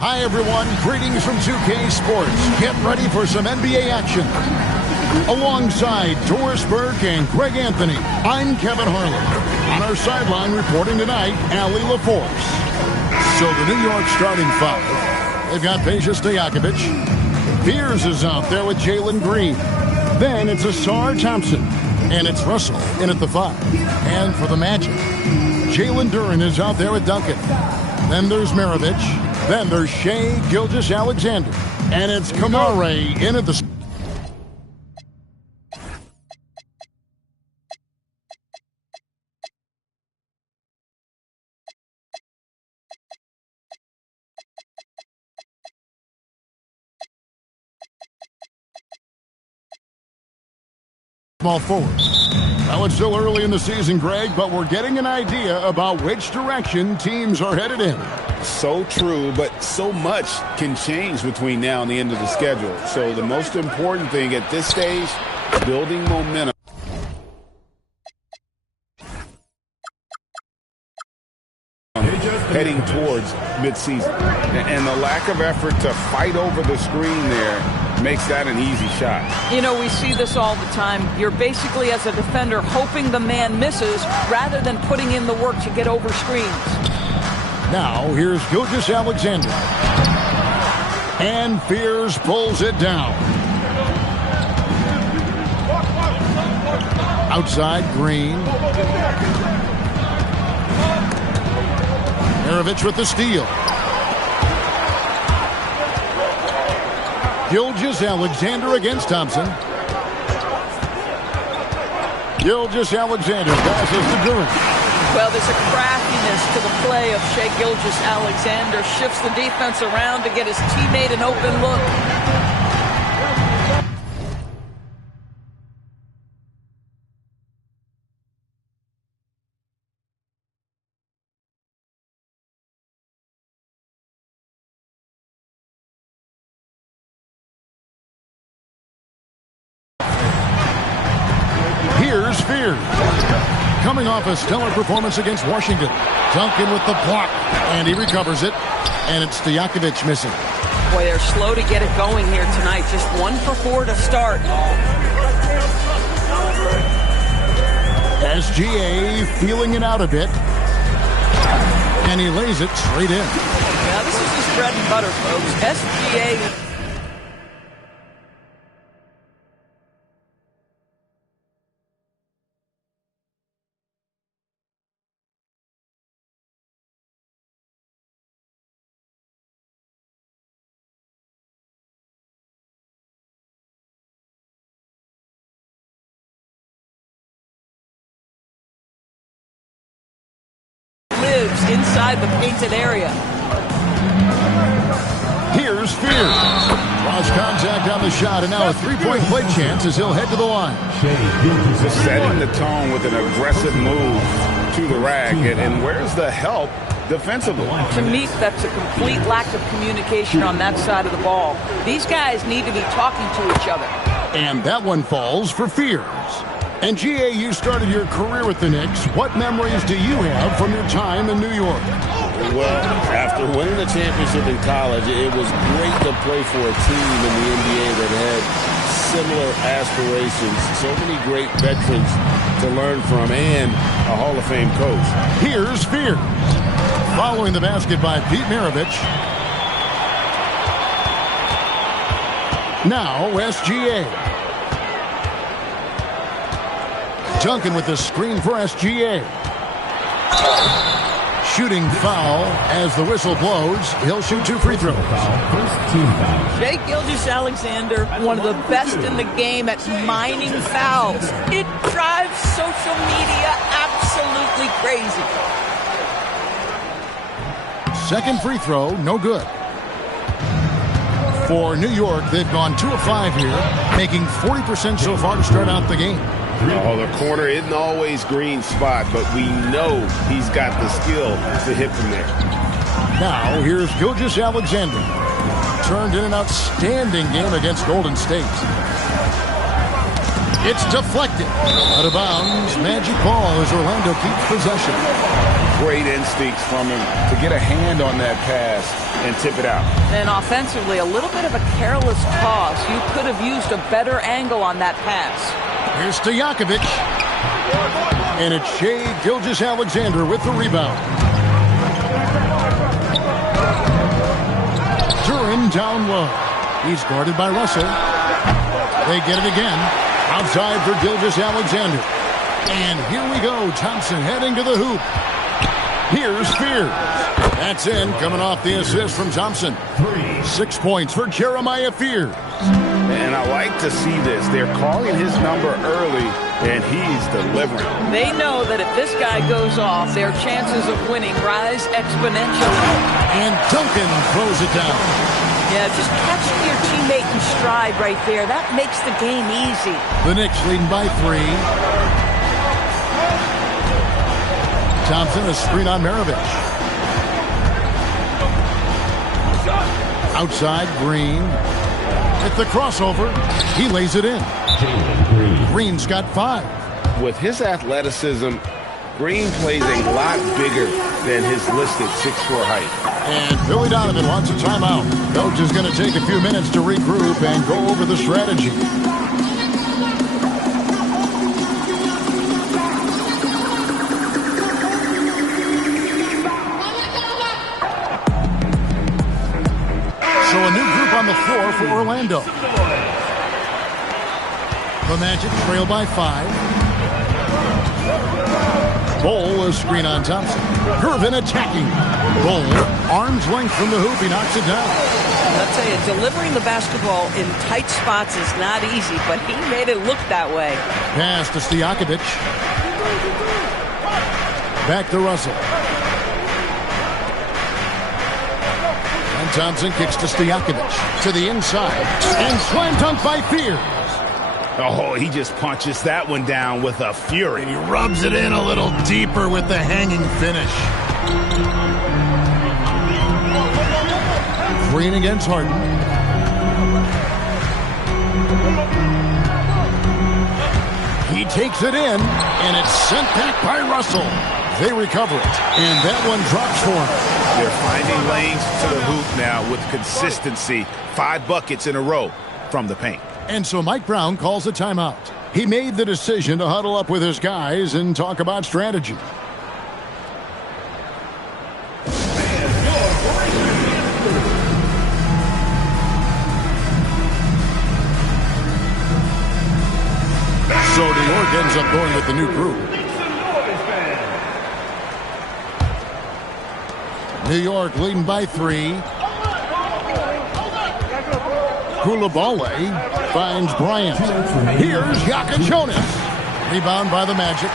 Hi, everyone. Greetings from 2K Sports. Get ready for some NBA action. Alongside Doris Burke and Greg Anthony, I'm Kevin Harlan. On our sideline reporting tonight, Allie LaForce. So the New York starting five. They've got Peja Stojakovic. Beers is out there with Jalen Green. Then it's Asar Thompson. And it's Russell in at the five. And for the Magic, Jalen Duren is out there with Duncan. Then there's Maravich. Then there's Shai Gilgeous-Alexander. And it's Kamare in at the small forward. Well, it's still early in the season, Greg, but we're getting an idea about which direction teams are headed in. So true, but so much can change between now and the end of the schedule. So the most important thing at this stage, building momentum. Heading towards midseason. And the lack of effort to fight over the screen there makes that an easy shot. You know, we see this all the time. You're basically, as a defender, hoping the man misses rather than putting in the work to get over screens. Now, here's Gilgeous-Alexander. And Fears pulls it down. Outside, Green. Maravich with the steal. Gilgeous-Alexander against Thompson. Gilgeous-Alexander passes to Duren. Well, there's a craftiness to the play of Shai Gilgeous-Alexander. Shifts the defense around to get his teammate an open look. Here's Fears. Coming off a stellar performance against Washington. Duncan with the block, and he recovers it. And it's Stojakovic missing. Boy, they're slow to get it going here tonight. Just 1 for 4 to start. SGA feeling it out a bit. And he lays it straight in. Yeah, this is his bread and butter, folks. SGA... lives inside the painted area. Here's Fears. Lost contact on the shot, and now a three-point play chance as he'll head to the line. Just setting the tone with an aggressive move to the rack. And where's the help defensively? To me, that's a complete lack of communication on that side of the ball. These guys need to be talking to each other. And that one falls for Fears. And GA, you started your career with the Knicks. What memories do you have from your time in New York? Well, after winning the championship in college, it was great to play for a team in the NBA that had similar aspirations. So many great veterans to learn from and a Hall of Fame coach. Here's Fears. Following the basket by Pete Maravich. Now SGA. Duncan with the screen for SGA. Shooting foul as the whistle blows. He'll shoot 2 free throws. Shai Gilgeous-Alexander, one of the best in the game at mining fouls. It drives social media absolutely crazy. Second free throw, no good. For New York, they've gone 2 of 5 here, making 40% so far to start out the game. Oh, the corner isn't always Green's spot, but we know he's got the skill to hit from there. Now, here's Gilgeous-Alexander. Turned in an outstanding game against Golden State. It's deflected. Out of bounds. Magic ball as Orlando keeps possession. Great instincts from him to get a hand on that pass and tip it out. And offensively, a little bit of a careless toss. You could have used a better angle on that pass. Here's Stojakovic. And it's Shea Gilgeous-Alexander with the rebound. Duran down low. He's guarded by Russell. They get it again. Outside for Gilgeous-Alexander. And here we go. Thompson heading to the hoop. Here's Spears. That's in, coming off the assist from Thompson. 6 points for Jeremiah Fears. And I like to see this. They're calling his number early, and he's delivering. They know that if this guy goes off, their chances of winning rise exponentially. And Duncan throws it down. Yeah, just catching your teammate in stride right there. That makes the game easy. The Knicks leading by 3. Thompson, a screen on Maravich. Outside, Green. At the crossover, he lays it in. Green's got 5. With his athleticism, Green plays a lot bigger than his listed 6'4" height. And Billy Donovan wants a timeout. Coach is going to take a few minutes to regroup and go over the strategy. So a new group on the floor for Orlando. The Magic trail by 5. Bol, a screen on Thompson. Gervin attacking. Bol, arm's length from the hoop. He knocks it down. I'll tell you, delivering the basketball in tight spots is not easy, but he made it look that way. Pass to Stojakovic. Back to Russell. And Thompson kicks to Stojakovic. To the inside. And slam dunk by Fears. Oh, he just punches that one down with a fury. He rubs it in a little deeper with the hanging finish. Green against Harden. He takes it in, and it's sent back by Russell. They recover it, and that one drops for him. They're finding lanes to the hoop now with consistency. 5 buckets in a row from the paint. And so Mike Brown calls a timeout. He made the decision to huddle up with his guys and talk about strategy. So New York ends up going with the new group. New York leading by 3. Coulibaly finds Bryant. Here's Jaka Jonas. Rebound by the Magic.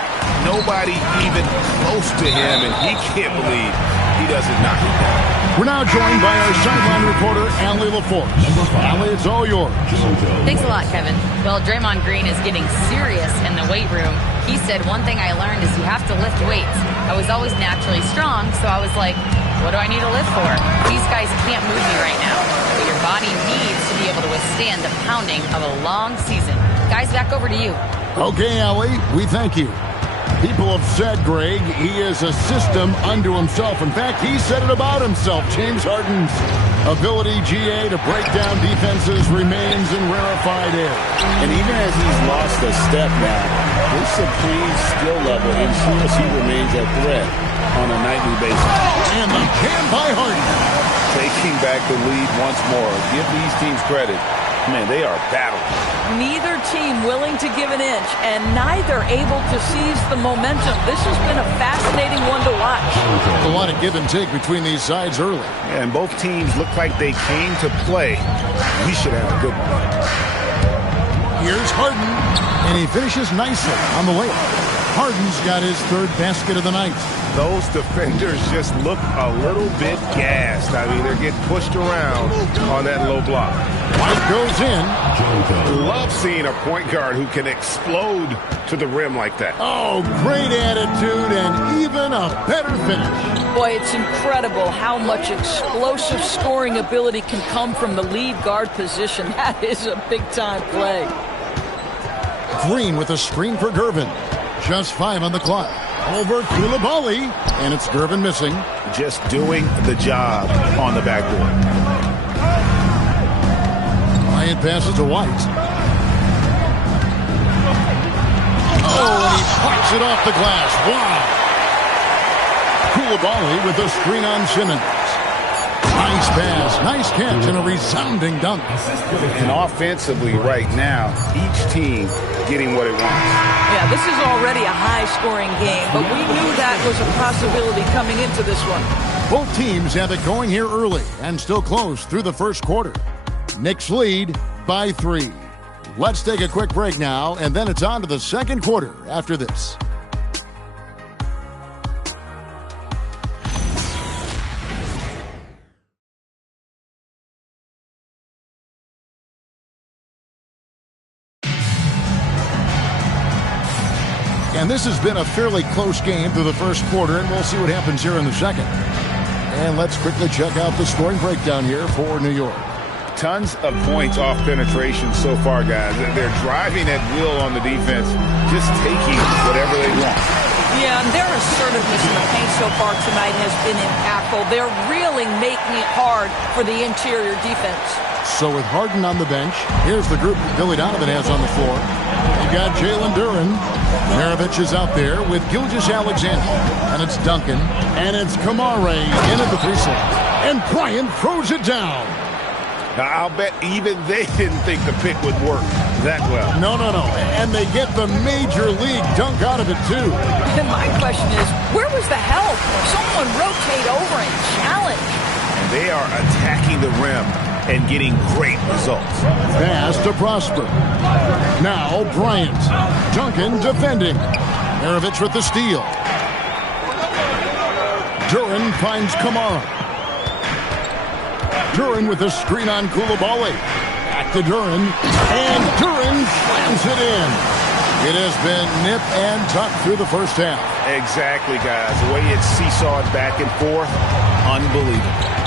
Nobody even close to him, and he can't believe he doesn't knock it down. We're now joined by our sideline reporter, Allie LaForce. Allie, it's all yours. Thanks a lot, Kevin. Well, Draymond Green is getting serious in the weight room. He said, one thing I learned is you have to lift weights. I was always naturally strong, so I was like, what do I need to lift for? These guys can't move me right now. But your body needs to be able to withstand the pounding of a long season. Guys, back over to you. Okay, Allie, we thank you. People have said, Greg, he is a system unto himself. In fact, he said it about himself. James Harden's ability, GA, to break down defenses remains in rarefied air. And even as he's lost a step now, his supreme skill level ensures he remains a threat on a nightly basis. And the jam by Harden. Taking back the lead once more. Give these teams credit. Man, they are battling. Neither team willing to give an inch, and neither able to seize the momentum. This has been a fascinating one to watch. A lot of give and take between these sides early. Yeah, and both teams look like they came to play. We should have a good one. Here's Harden, and he finishes nicely on the layup. Harden's got his 3rd basket of the night. Those defenders just look a little bit gassed. I mean, they're getting pushed around on that low block. White goes in. Love seeing a point guard who can explode to the rim like that. Oh, great attitude and even a better finish. Boy, it's incredible how much explosive scoring ability can come from the lead guard position. That is a big-time play. Green with a screen for Gervin. Just 5 on the clock. Over Koulibaly, and it's Gervin missing. Just doing the job on the backboard. Bryant passes to White. Oh, and he points it off the glass. Wow. Koulibaly with a screen on Simmons. Nice pass, nice catch, and a resounding dunk. And offensively right now, each team getting what it wants. Yeah, this is already a high-scoring game, but we knew that was a possibility coming into this one. Both teams have it going here early and still close through the first quarter. Knicks lead by 3. Let's take a quick break now, and then it's on to the second quarter after this. And this has been a fairly close game through the first quarter, and we'll see what happens here in the second. And let's quickly check out the scoring breakdown here for New York. Tons of points off penetration so far, guys. They're driving at will on the defense, just taking whatever they want. Yeah, and their assertiveness in the paint so far tonight has been impactful. They're really making it hard for the interior defense. So with Harden on the bench, here's the group Billy Donovan has on the floor. You got Jalen Duren. Maravich is out there with Gilgeous-Alexander. And it's Duncan. And it's Kamare in at the free throw. And Bryant throws it down. Now, I'll bet even they didn't think the pick would work that well. No. And they get the major league dunk out of it, too. And my question is, where was the help? Someone rotate over and challenge. And they are attacking the rim and getting great results. Pass to Prosper. Now Bryant. Duncan defending. Maravich with the steal. Duren finds Kamara. Duren with a screen on Koulibaly. Back to Duren. And Duren slams it in. It has been nip and tuck through the first half. Exactly, guys. The way it's seesawed back and forth, unbelievable.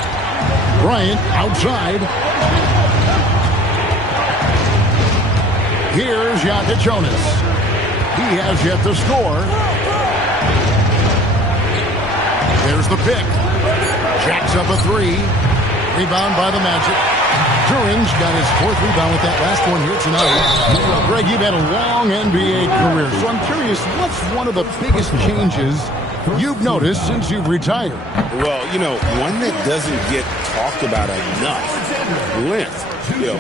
Bryant outside. Here's Jonas. He has yet to score. There's the pick. Jacks up a 3. Rebound by the Magic. Duren's got his 4th rebound with that last one here tonight. Greg, you've had a long NBA career, so I'm curious, what's one of the biggest changes you've noticed since you've retired? Well, one that doesn't get talked about enough. Length.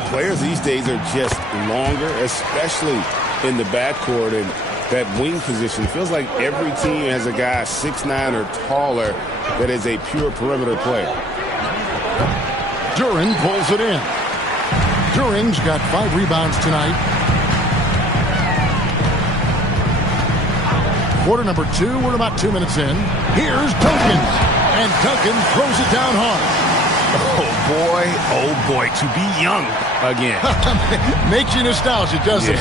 Players these days are just longer, especially in the backcourt, and that wing position. Feels like every team has a guy 6'9" or taller that is a pure perimeter player. Duren pulls it in. Duren's got 5 rebounds tonight. Quarter number 2, we're about 2 minutes in. Here's Duncan. And Duncan throws it down hard. Oh boy, to be young again. Makes you nostalgic, doesn't it?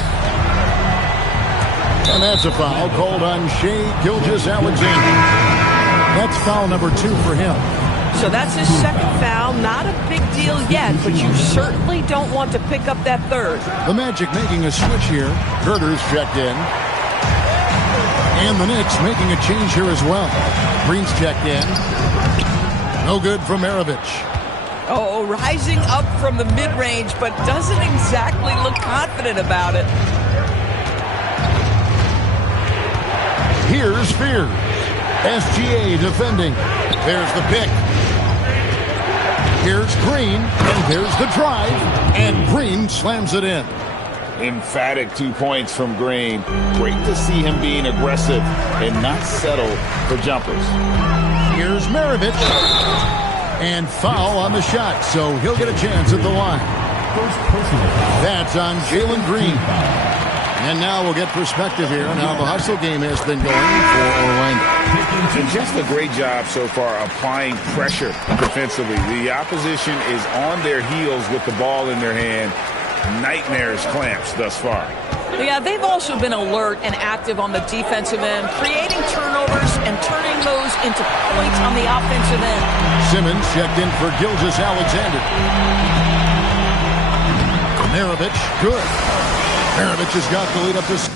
And that's a foul called on Shai Gilgeous-Alexander. That's foul number 2 for him. So that's his second foul. Not a big deal yet, but you certainly don't want to pick up that 3rd. The Magic making a switch here. Herter's checked in. And the Knicks making a change here as well. Green's checked in. No good from Maravich. Oh, rising up from the mid-range, but doesn't exactly look confident about it. Here's Fears. SGA defending. There's the pick. Here's Green, and there's the drive, and Green slams it in. Emphatic 2 points from Green. Great to see him being aggressive and not settle for jumpers. Here's Maravich. And foul on the shot, so he'll get a chance at the line. That's on Jalen Green. And now we'll get perspective here on how the hustle game has been going for Orlando. And just a great job so far applying pressure defensively. The opposition is on their heels with the ball in their hand. Nightmarish clamps thus far. Yeah, they've also been alert and active on the defensive end, creating turnovers and turning those into points on the offensive end. Simmons checked in for Gilgeous-Alexander. Maravich, good. Maravich has got the lead up to...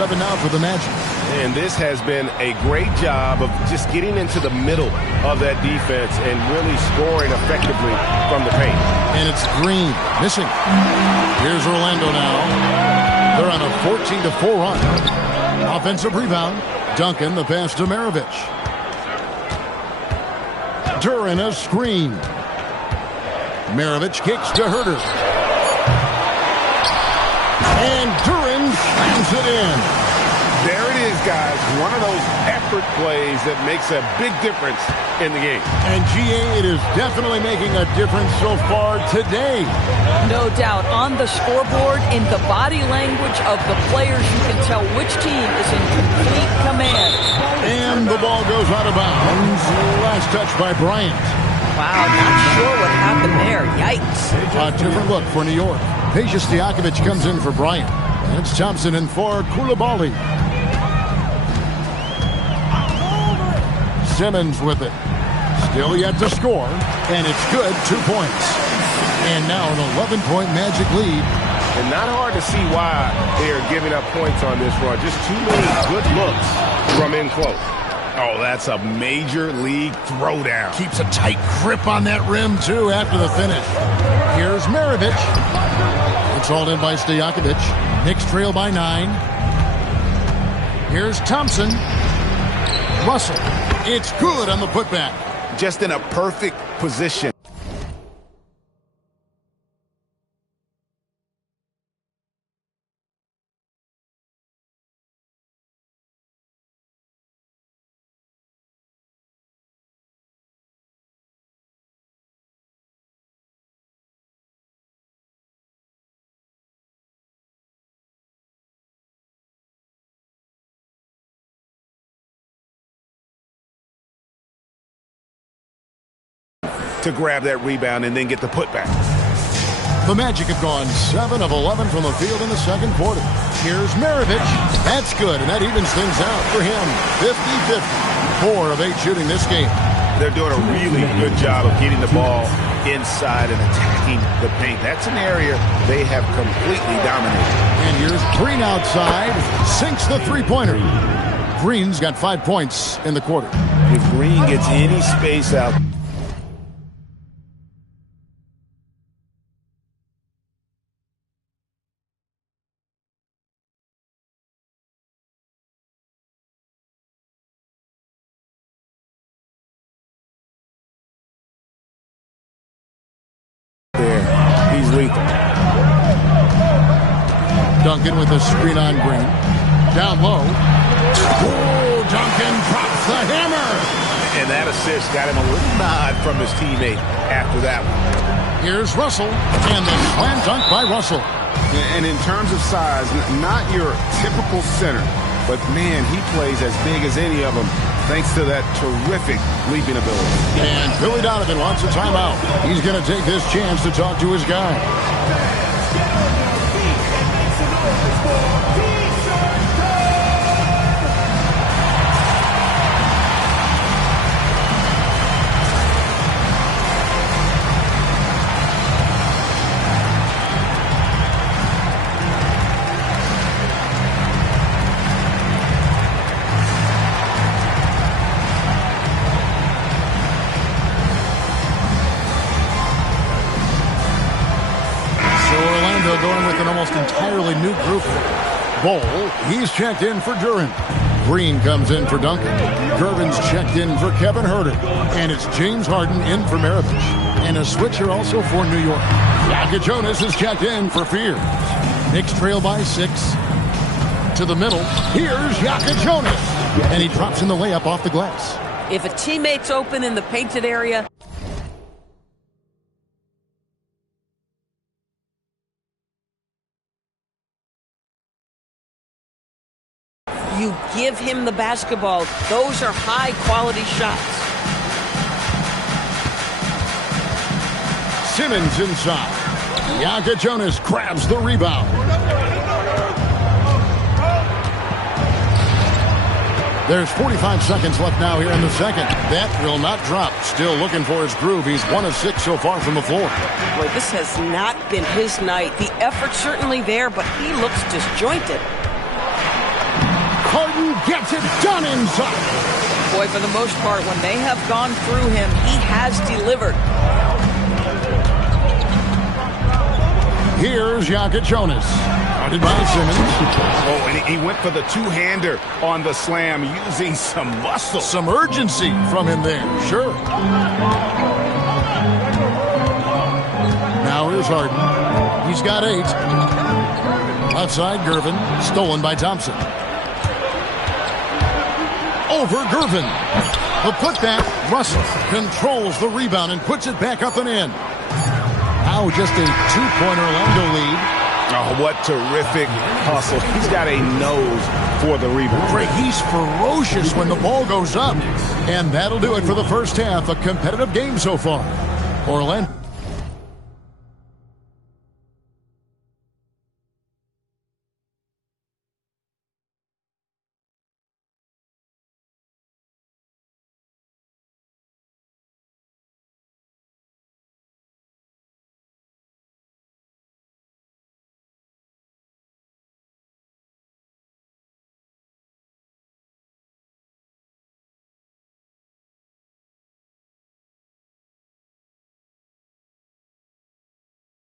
7 now for the Magic. And this has been a great job of just getting into the middle of that defense and really scoring effectively from the paint. And it's Green missing. Here's Orlando now. They're on a 14-4 run. Offensive rebound. Duncan, the pass to Maravich. Duran a screen. Maravich kicks to Herter. And Duran slams it in. There it is, guys. One of those effort plays that makes a big difference in the game. And GA, it is definitely making a difference so far today. No doubt. On the scoreboard, in the body language of the players, you can tell which team is in complete command. And the ball goes out of bounds. Last touch by Bryant. Wow, not sure what happened there. Yikes. A different look for New York. Peja Stojakovic comes in for Bryant. And it's Thompson in for Coulibaly. Simmons with it. Still yet to score. And it's good. 2 points. And now an 11-point Magic lead. And not hard to see why they are giving up points on this run. Just too many good looks from in close. Oh, that's a major league throwdown. Keeps a tight grip on that rim, too, after the finish. Here's Maravich. It's all in by Stojakovic. Knicks trail by 9. Here's Thompson. Russell. It's good on the putback. Just in a perfect position. To grab that rebound and then get the putback. The Magic have gone 7 of 11 from the field in the second quarter. Here's Maravich. That's good, and that evens things out for him. 50-50. 4 of 8 shooting this game. They're doing a really good job of getting the ball inside and attacking the paint. That's an area they have completely dominated. And here's Green outside. Sinks the three-pointer. Green's got 5 points in the quarter. If Green gets any space out, Duncan with a screen on Green. Down low. Oh, Duncan drops the hammer. And that assist got him a little nod from his teammate after that one. Here's Russell. And the slam dunk by Russell. And in terms of size, not your typical center. But, man, he plays as big as any of them thanks to that terrific leaping ability. And Billy Donovan wants a timeout. He's going to take this chance to talk to his guy. Going with an almost entirely new group. Bowl, he's checked in for Duran. Green comes in for Duncan. Gervin's checked in for Kevin Herter. And it's James Harden in for Maravich. And a switcher also for New York. Yaka Jonas is checked in for Fears. Knicks trail by 6. To the middle. Here's Yaka Jonas. And he drops in the layup off the glass. If a teammate's open in the painted area, you give him the basketball. Those are high-quality shots. Simmons inside. Yaka Jonas grabs the rebound. There's 45 seconds left now here in the second. That will not drop. Still looking for his groove. He's 1 of 6 so far from the floor. Boy, this has not been his night. The effort's certainly there, but he looks disjointed. Harden gets it done inside. Boy, for the most part, when they have gone through him, he has delivered. Here's Yaka Jonas. Guarded by Simmons. Oh, and he went for the two-hander on the slam, using some muscle. Some urgency from him there, sure. Now here's Harden. He's got 8. Outside Gervin, stolen by Thompson. Over Gervin. The putback, Russell controls the rebound and puts it back up and in. Now just a 2-point Orlando lead. Oh, what terrific hustle. He's got a nose for the rebound. Greg, he's ferocious when the ball goes up. And that'll do it for the first half. A competitive game so far. Orlando.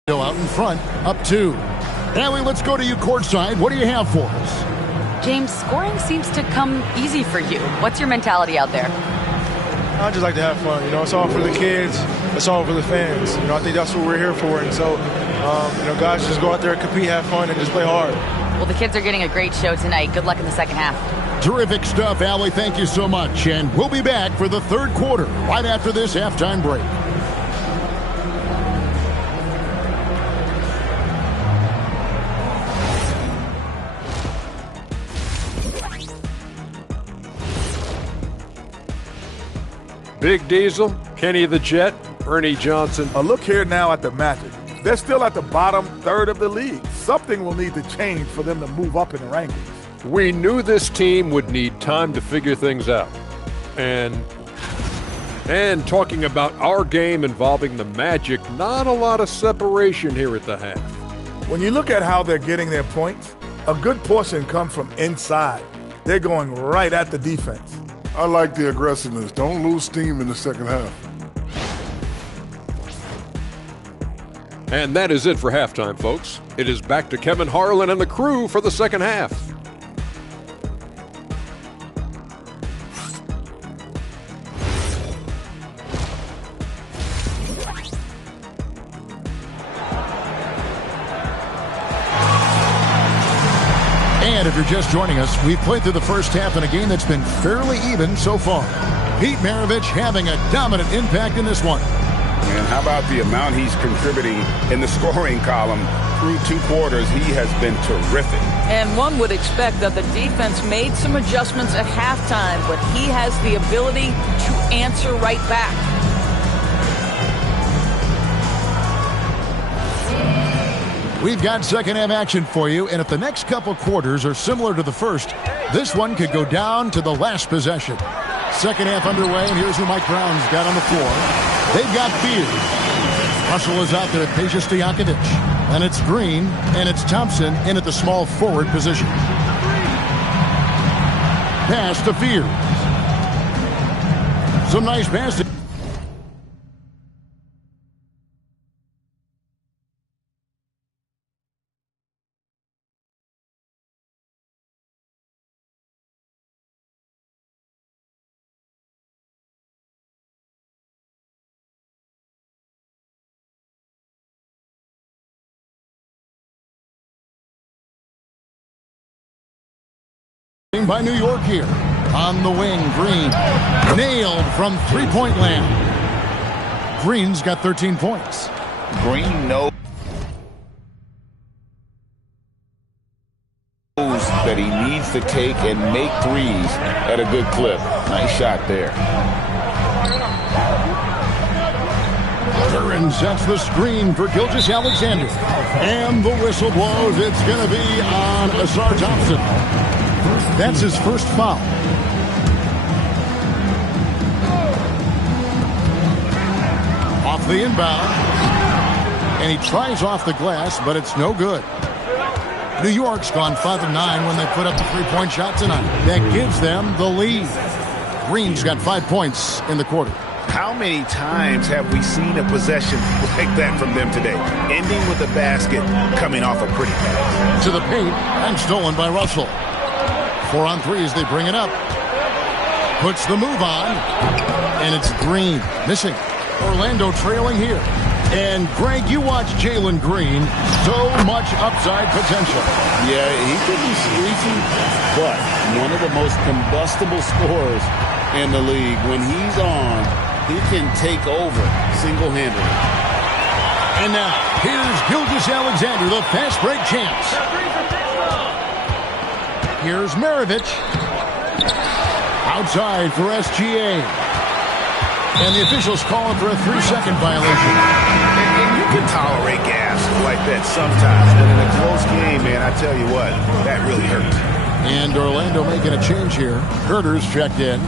Out in front, up 2. Allie, let's go to you courtside. What do you have for us? James, scoring seems to come easy for you. What's your mentality out there? I just like to have fun. You know, it's all for the kids. It's all for the fans. You know, I think that's what we're here for. And so, you know, guys, just go out there, compete, have fun, and just play hard. Well, the kids are getting a great show tonight. Good luck in the second half. Terrific stuff, Allie. Thank you so much. And we'll be back for the third quarter right after this halftime break. Big Diesel, Kenny the Jet, Ernie Johnson. A look here now at the Magic. They're still at the bottom third of the league. Something will need to change for them to move up in the rankings. We knew this team would need time to figure things out. And talking about our game involving the Magic, not a lot of separation here at the half. When you look at how they're getting their points, a good portion comes from inside. They're going right at the defense. I like the aggressiveness. Don't lose steam in the second half. And that is it for halftime, folks. It is back to Kevin Harlan and the crew for the second half. And if you're just joining us, we've played through the first half in a game that's been fairly even so far. Pete Maravich having a dominant impact in this one. And how about the amount he's contributing in the scoring column through 2 quarters? He has been terrific. And one would expect that the defense made some adjustments at halftime, but he has the ability to answer right back. We've got second half action for you, and if the next couple quarters are similar to the first, this one could go down to the last possession. Second half underway, and here's who Mike Brown's got on the floor. They've got Fears. Russell is out there at Peja Stojakovic. And it's Green, and it's Thompson in at the small forward position. Pass to Fears. Some nice passing. By New York here. On the wing, Green. Nailed from three-point land. Green's got 13 points. Green knows that he needs to take and make threes at a good clip. Nice shot there. Duran sets the screen for Gilgeous-Alexander. And the whistle blows. It's going to be on Asar Thompson. That's his first foul. Off the inbound. And he tries off the glass, but it's no good. New York's gone 5 of 9 when they put up the three-point shot tonight. That gives them the lead. Green's got 5 points in the quarter. How many times have we seen a possession like that from them today? Ending with a basket, coming off a pretty pass. To the paint, and stolen by Russell. 4 on 3 as they bring it up. Puts the move on, and it's Green. Missing. Orlando trailing here. And, Greg, you watch Jalen Green. So much upside potential. Yeah, he could be sleazy, but one of the most combustible scorers in the league. When he's on, he can take over single-handedly. And now, here's Gilgeous-Alexander, the fast break champs. Here's Maravich. Outside for SGA. And the officials calling for a 3-second violation. And you can tolerate gas like that sometimes, but in a close game, man, I tell you what, that really hurts. And Orlando making a change here. Herter's checked in.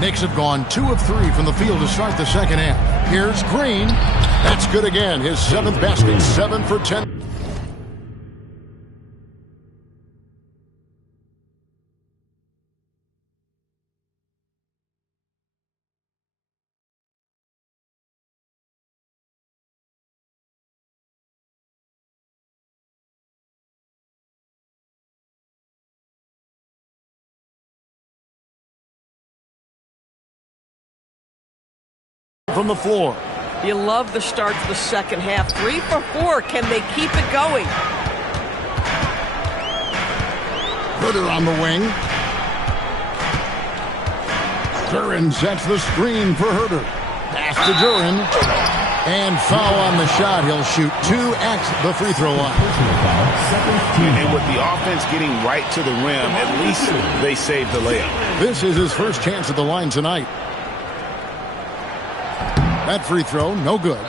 Knicks have gone 2 of 3 from the field to start the second half. Here's Green. That's good again. His 7th basket, 7 for 10. From the floor. You love the start to the second half. 3 for 4. Can they keep it going? Herter on the wing. Duran sets the screen for Herter. Pass to Duran. And foul on the shot. He'll shoot 2 at the free throw line. And with the offense getting right to the rim, at least they saved the layup. This is his first chance at the line tonight. That free throw, no good.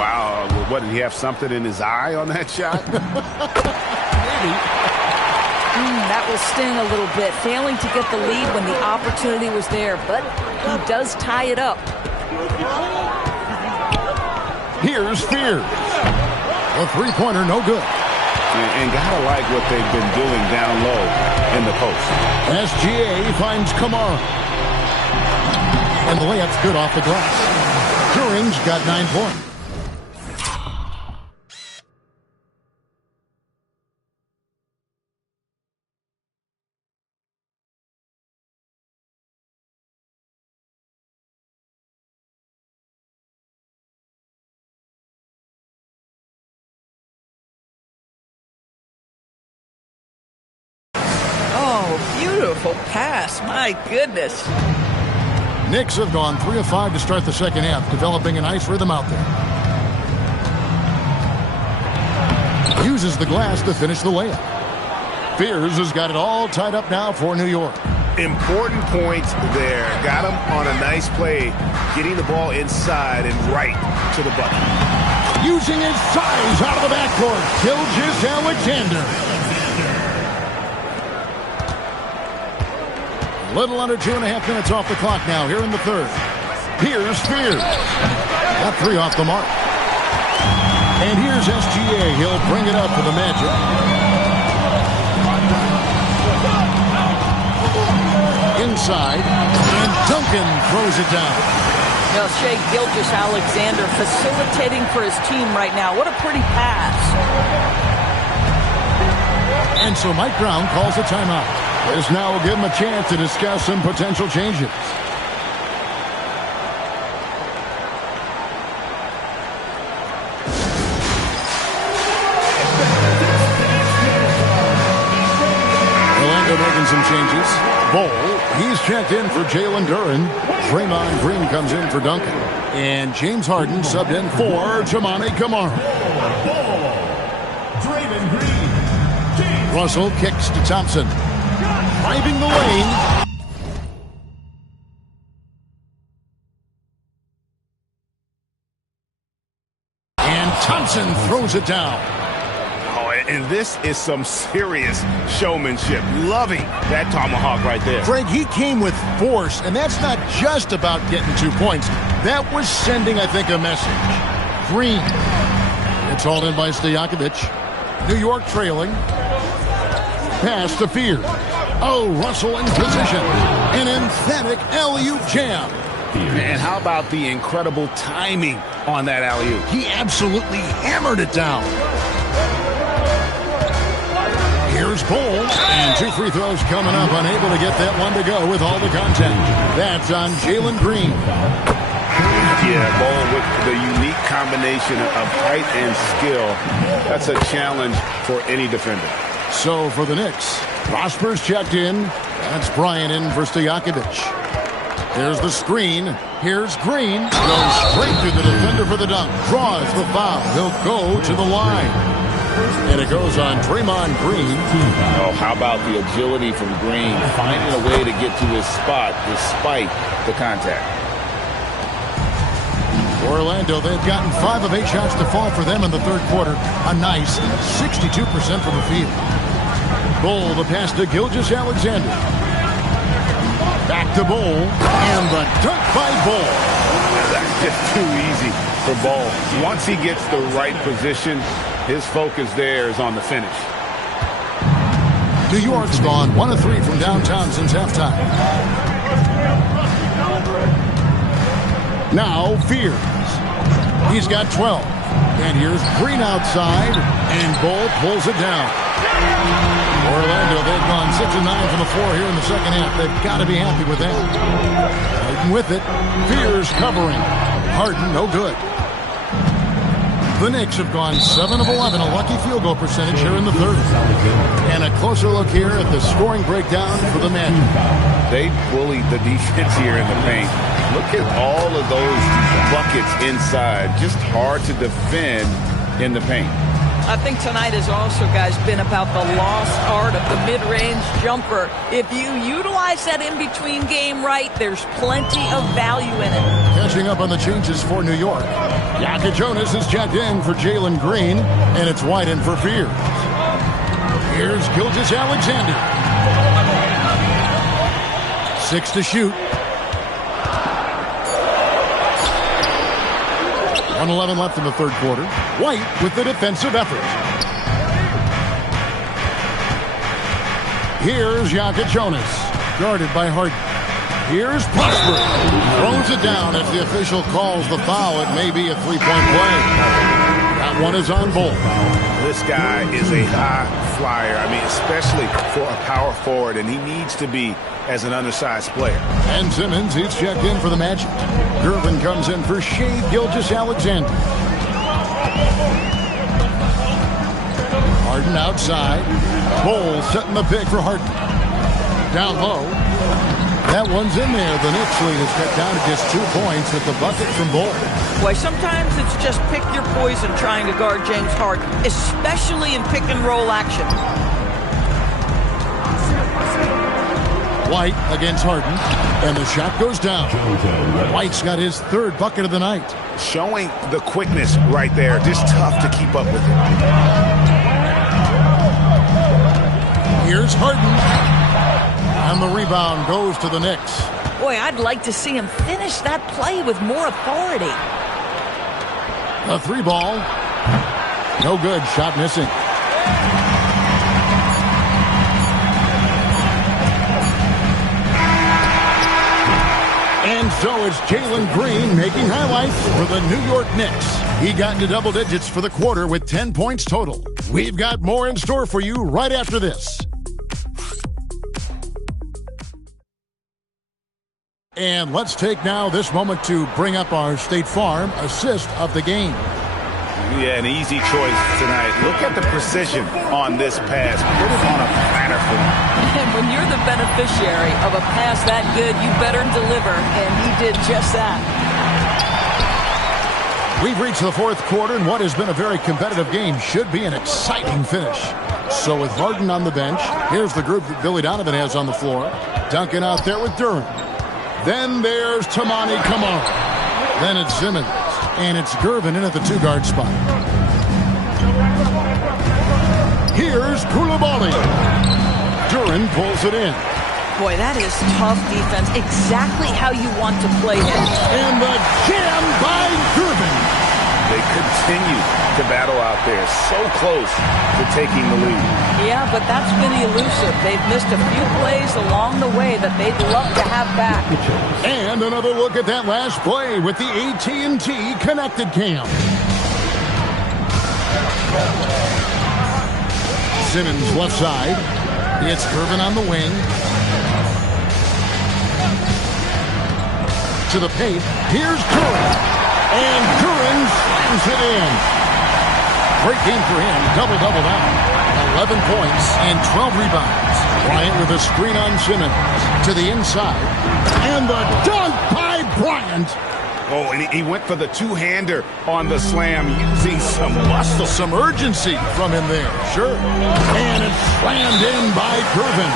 Wow, what, did he have something in his eye on that shot? Maybe. That will sting a little bit, failing to get the lead when the opportunity was there, but he does tie it up. Here's Spears. A three-pointer, no good. And gotta like what they've been doing down low in the post. SGA finds Kamara. And the layup's good off the glass. Duran's got 9 points. Oh, beautiful pass. My goodness. Knicks have gone 3 of 5 to start the second half, developing a nice rhythm out there. Uses the glass to finish the layup. Spears has got it all tied up now for New York. Important points there. Got him on a nice play, getting the ball inside and right to the bucket. Using his size out of the backcourt, Gilgeous-Alexander. Little under 2.5 minutes off the clock now here in the third. Here's Spears. Got 3 off the mark. And here's SGA. He'll bring it up for the Magic. Inside. And Duncan throws it down. Now, Shea Gilgeous-Alexander facilitating for his team right now. What a pretty pass. And so Mike Brown calls a timeout. This now will give him a chance to discuss some potential changes. Orlando making some changes. Bowl, he's checked in for Jalen Duren. Draymond Green comes in for Duncan. And James Harden subbed in for Toumani Camara. Russell kicks to Thompson. Driving the lane. And Thompson throws it down. Oh, and this is some serious showmanship. Loving that tomahawk right there. Greg, he came with force, and that's not just about getting 2 points. That was sending, I think, a message. Green. It's hauled in by Stojakovic. New York trailing. Pass to Fear. Oh, Russell in position. An emphatic alley-oop jam. And how about the incredible timing on that alley-oop? He absolutely hammered it down. Here's Bowl, and 2 free throws coming up, unable to get that one to go with all the contact. That's on Jalen Green. Yeah, Bowl with the unique combination of height and skill. That's a challenge for any defender. So for the Knicks, Prosper's checked in. That's Bryant in for Stojakovic. There's the screen. Here's Green. Goes straight through the defender for the dunk. Draws the foul. He'll go to the line. And it goes on Draymond Green. Oh, how about the agility from Green, finding a way to get to his spot despite the contact. Orlando, they've gotten 5 of 8 shots to fall for them in the third quarter. A nice 62% from the field. Bowl, the pass to Gilgeous-Alexander. Back to Bowl, and the dunk by Bowl. That's just too easy for Bowl. Once he gets the right position, his focus there is on the finish. New York's gone 1 of 3 from downtown since halftime. Now Fears. He's got 12. And here's Green outside, and Bowl pulls it down. Orlando, they've gone 6 of 9 from the floor here in the second half. They've got to be happy with that. Harden with it. Fears covering. Harden, no good. The Knicks have gone 7 of 11, a lucky field goal percentage here in the third. And a closer look here at the scoring breakdown for the Magic. They bullied the defense here in the paint. Look at all of those buckets inside. Just hard to defend in the paint. I think tonight has also, guys, been about the lost art of the mid-range jumper. If you utilize that in-between game right, there's plenty of value in it. Catching up on the changes for New York. Yaka Jonas is checked in for Jalen Green, and it's White in for Fears. Here's Gilgeous-Alexander. 6 to shoot. 1:11 left in the third quarter. White with the defensive effort. Here's Yaka Jonas, guarded by Harden. Here's Prosper. Throws it down. If the official calls the foul, it may be a three-point play. That one is on Bowl. This guy is a high flyer. I mean, especially for a power forward, and he needs to be as an undersized player. And Simmons, he's checked in for the Magic. Gervin comes in for Shea Gilgeous-Alexander. Harden outside. Bowl setting the pick for Harden. Down low. That one's in there. The Knicks lead is cut down to just 2 points with the bucket from Bowl. Boy, sometimes it's just pick your poison trying to guard James Harden, especially in pick and roll action. White against Harden, and the shot goes down. White's got his 3rd bucket of the night. Showing the quickness right there. Just tough to keep up with it. Here's Harden. And the rebound goes to the Knicks. Boy, I'd like to see him finish that play with more authority. A 3 ball. No good. Shot missing. And so it's Jalen Green making highlights for the New York Knicks. He got into double digits for the quarter with 10 points total. We've got more in store for you right after this. And let's take now this moment to bring up our State Farm assist of the game. Yeah, an easy choice tonight. Look at the precision on this pass. Put it on a platter for him. And when you're the beneficiary of a pass that good, you better deliver, and he did just that. We've reached the fourth quarter, and what has been a very competitive game should be an exciting finish. So with Harden on the bench, here's the group that Billy Donovan has on the floor. Duncan out there with Durham. Then there's Tamani Kamara. Then it's Simmons. And it's Gervin in at the two-guard spot. Here's Koulibaly. Duran pulls it in. Boy, that is tough defense. Exactly how you want to play him. And the jam by Gervin. They continue to battle out there. So close to taking the lead. Yeah, but that's been elusive. They've missed a few plays along the way that they'd love to have back. And another look at that last play with the AT&T Connected Cam. Simmons left side. It's Gervin on the wing. To the paint. Here's Duran. And Duran slams it in. Great game for him. Double-double now. 11 points and 12 rebounds. Bryant with a screen on Simmons. To the inside. And the dunk by Bryant. Oh, and he went for the two-hander on the slam using some muscle. Some urgency from him there. Sure. And it's slammed in by Gervin.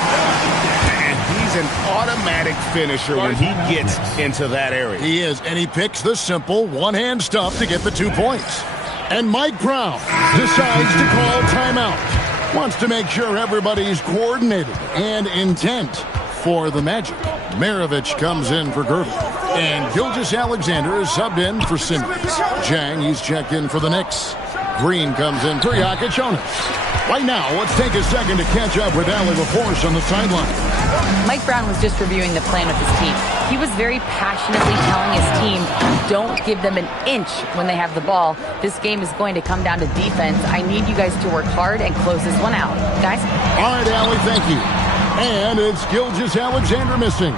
And he's an automatic finisher when he gets into that area. He is, and he picks the simple one-hand stuff to get the 2 points. And Mike Brown decides to call timeout. Wants to make sure everybody's coordinated and intent for the Magic. Maravich comes in for Gervin. And Gilgeous-Alexander is subbed in for Simmons. Jang, he's checked in for the Knicks. Green comes in for Jokic. Right now, let's take a second to catch up with Allie LaForce on the sideline. Mike Brown was just reviewing the plan with his team. He was very passionately telling his team, don't give them an inch when they have the ball. This game is going to come down to defense. I need you guys to work hard and close this one out. Guys? All right, Allie, thank you. And it's Gilgeous-Alexander missing.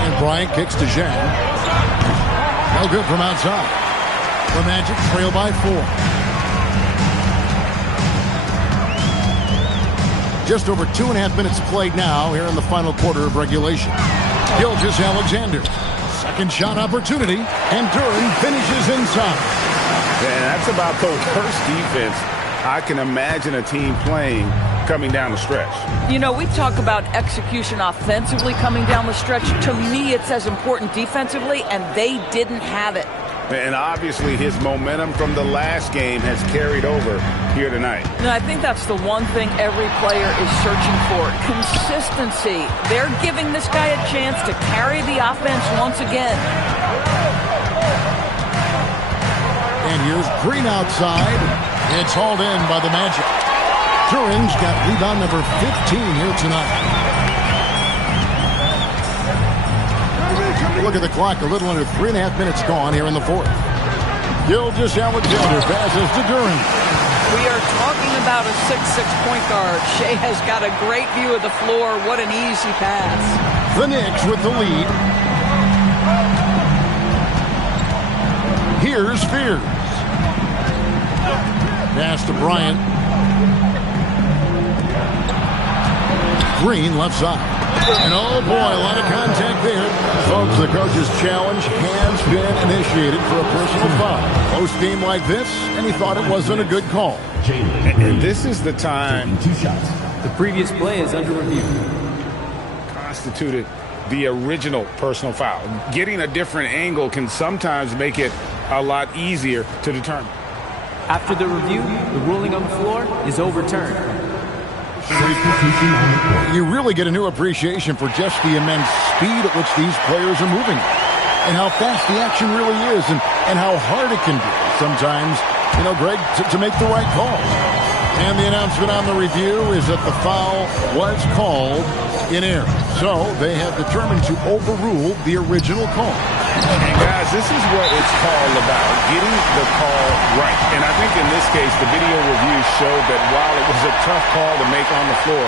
And Bryant kicks to Zhang. No good from outside. The Magic trail by 4. Just over 2.5 minutes played now here in the final quarter of regulation. Gilgeous-Alexander. Second shot opportunity. And Duran finishes inside. And that's about the worst defense I can imagine a team playing coming down the stretch. You know, we talk about execution offensively coming down the stretch. To me, it's as important defensively, and they didn't have it. And obviously his momentum from the last game has carried over here tonight. No, I think that's the one thing every player is searching for. Consistency. They're giving this guy a chance to carry the offense once again. And here's Green outside. It's hauled in by the Magic. Duran's got rebound number 15 here tonight. Look at the clock, a little under 3.5 minutes gone here in the fourth. Gilgeous-Alexander passes to Duran. We are talking about a 6'6" point guard. Shea has got a great view of the floor. What an easy pass. The Knicks with the lead. Here's Spears. Pass to Bryant. Green left side. And oh boy, a lot of contact there. Folks, the coach's challenge has been initiated for a personal foul. Close game like this, and he thought it wasn't a good call. And this is the time. 2 shots. The previous play is under review. Constituted the original personal foul. Getting a different angle can sometimes make it a lot easier to determine. After the review, the ruling on the floor is overturned. You really get a new appreciation for just the immense speed at which these players are moving and how fast the action really is and how hard it can be sometimes, you know, Greg, to make the right call. And the announcement on the review is that the foul was called in error. So they have determined to overrule the original call. And guys, this is what it's called about, getting the call right. And I think in this case, the video review showed that while it was a tough call to make on the floor,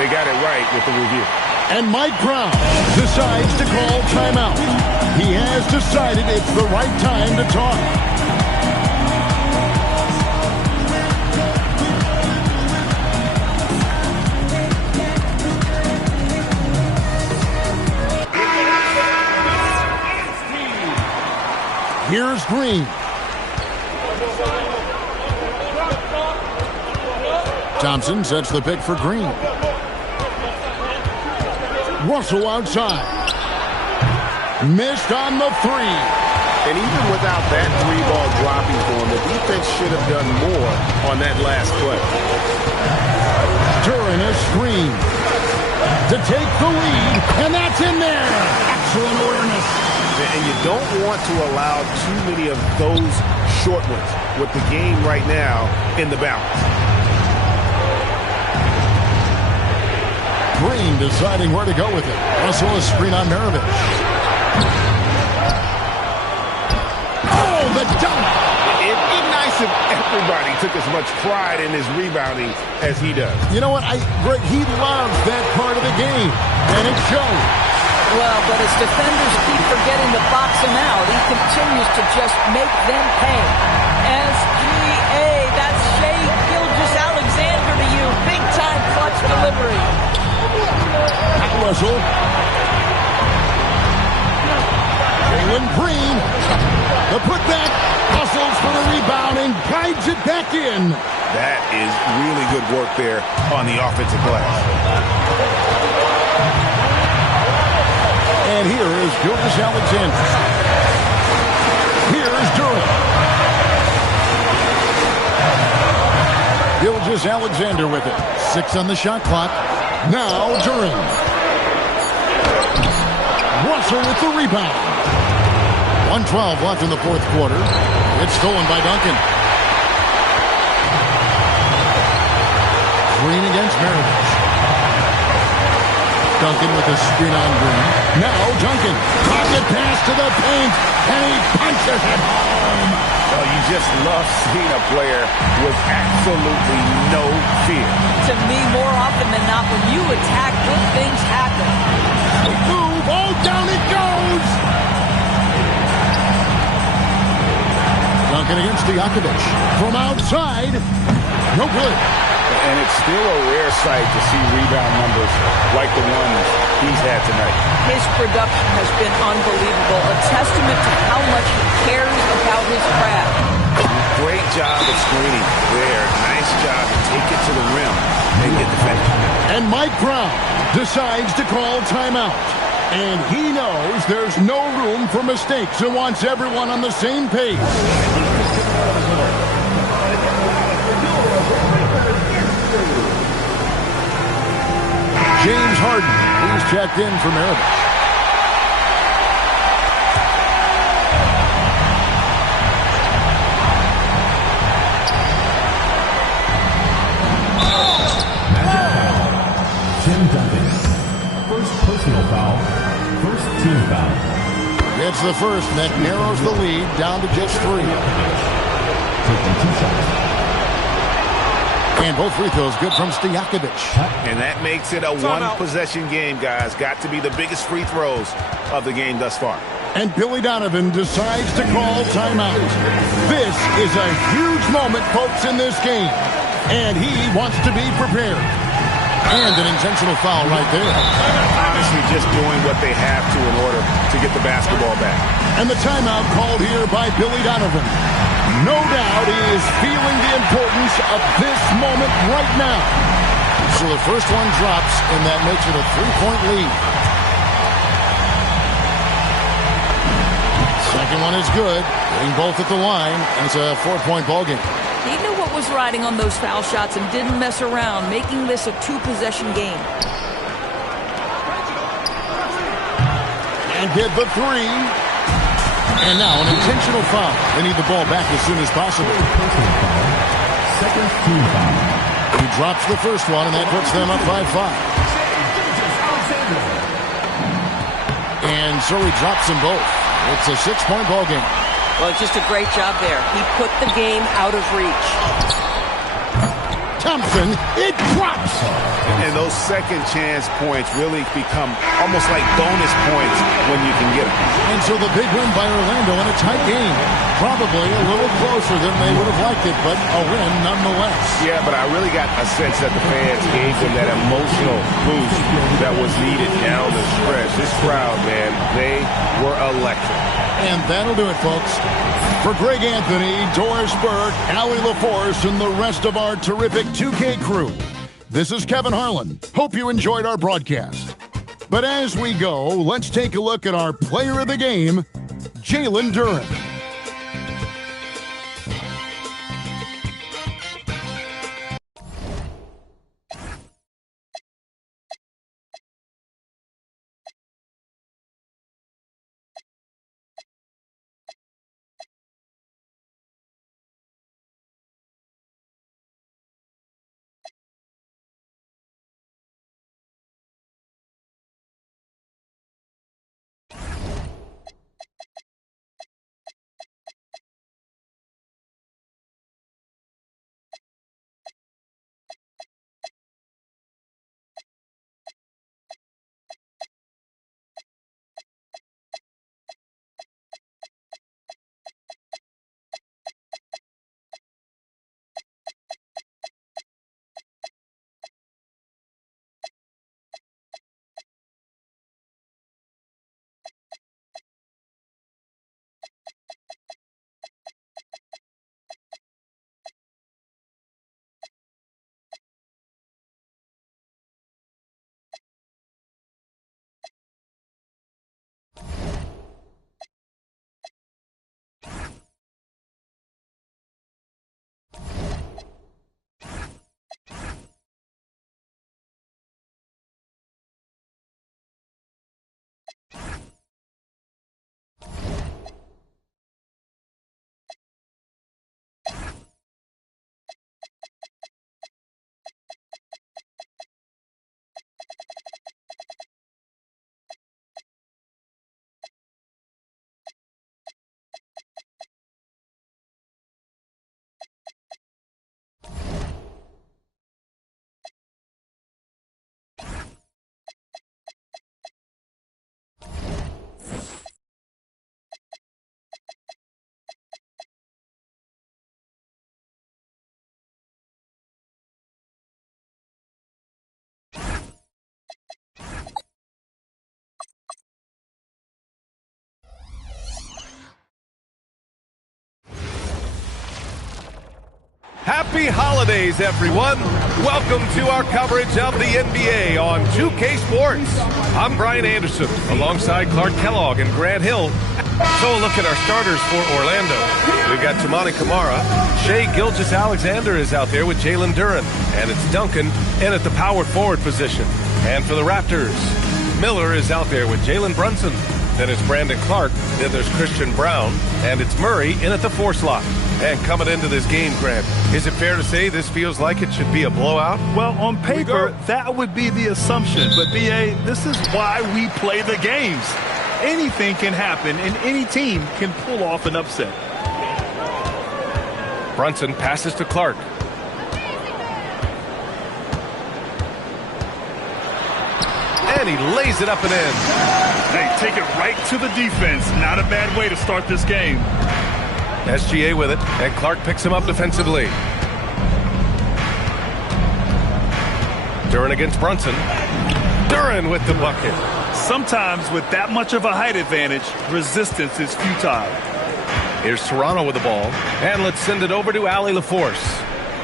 they got it right with the review. And Mike Brown decides to call timeout. He has decided it's the right time to talk. Here's Green. Thompson sets the pick for Green. Russell outside. Missed on the three. And even without that three-ball dropping for him, the defense should have done more on that last play. During a screen to take the lead, and that's in there. Excellent awareness. And you don't want to allow too many of those short ones with the game right now in the balance. Green deciding where to go with it. Russell a screen on Maravich. Oh, the dunk! It'd be nice if everybody took as much pride in his rebounding as he does. You know what, Greg, he loves that part of the game, and it shows. Well, but as defenders keep forgetting to box him out, he continues to just make them pay. SGA, that's Shai Gilgeous-Alexander to you. Big-time clutch delivery. Russell. Jalen Green. The putback. Hustles for the rebound and guides it back in. That is really good work there on the offensive glass. And here is Gilgeous-Alexander. Here's Durant. Gilgeous-Alexander with it. 6 on the shot clock. Now Durant. Russell with the rebound. 1:12 left in the fourth quarter. It's stolen by Duncan. Green against Maravich. Duncan with a screen on Green. Now Duncan. Pocket pass to the paint. And he punches it home. Well, you just love seeing a player with absolutely no fear. To me, more often than not, when you attack, good things happen. Move. Oh, down it goes. Duncan against Stojakovic. From outside. No good. And it's still a rare sight to see rebound numbers like the ones he's had tonight. His production has been unbelievable, a testament to how much he cares about his craft. Great job of screening there. Nice job to take it to the rim and get the finish. And Mike Brown decides to call timeout. And he knows there's no room for mistakes and wants everyone on the same page. James Harden, he's checked in for Maravich. Tim Duncan. First personal foul. First team foul. It's the first, and that narrows the lead down to just 3. Taking 2 shots. And both free throws good from Stojakovic. And that makes it a one-possession game, guys. Got to be the biggest free throws of the game thus far. And Billy Donovan decides to call timeout. This is a huge moment, folks, in this game. And he wants to be prepared. And an intentional foul right there. Honestly, just doing what they have to in order to get the basketball back. And the timeout called here by Billy Donovan. No doubt he is feeling the importance of this moment right now. So the first one drops, and that makes it a 3-point lead. Second one is good. Getting both at the line, and it's a 4-point ball game. He knew what was riding on those foul shots and didn't mess around, making this a 2-possession game. And get the 3. And now an intentional foul. They need the ball back as soon as possible. Second team foul. He drops the first one, and that puts them up by 5. And so he drops them both. It's a 6-point ball game. Well, just a great job there. He put the game out of reach. Thompson. It drops. And those second chance points really become almost like bonus points when you can get them. And so the big win by Orlando in a tight game. Probably a little closer than they would have liked it, but a win nonetheless. Yeah, but I really got a sense that the fans gave them that emotional boost that was needed down the stretch. This crowd, man, they were electric. And that'll do it, folks. For Greg Anthony, Doris Burke, Allie LaForce, and the rest of our terrific 2K crew, this is Kevin Harlan. Hope you enjoyed our broadcast. But as we go, let's take a look at our player of the game, Jalen Duren. Happy holidays, everyone. Welcome to our coverage of the NBA on 2K Sports. I'm Brian Anderson, alongside Clark Kellogg and Grant Hill. So a look at our starters for Orlando. We've got Toumani Camara. Shai Gilgeous-Alexander is out there with Jalen Duren. And it's Duncan in at the power forward position. And for the Raptors, Miller is out there with Jalen Brunson. Then it's Brandon Clark. Then there's Christian Brown. And it's Murray in at the 4 slot. And coming into this game, Grant, is it fair to say this feels like it should be a blowout? Well, on paper, that would be the assumption. But, B.A., this is why we play the games. Anything can happen, and any team can pull off an upset. Brunson passes to Clark. And he lays it up and in. Hey, take it right to the defense. Not a bad way to start this game. SGA with it, and Clark picks him up defensively. Duren against Brunson. Duren with the bucket. Sometimes with that much of a height advantage, resistance is futile. Here's Toronto with the ball, and let's send it over to Allie LaForce.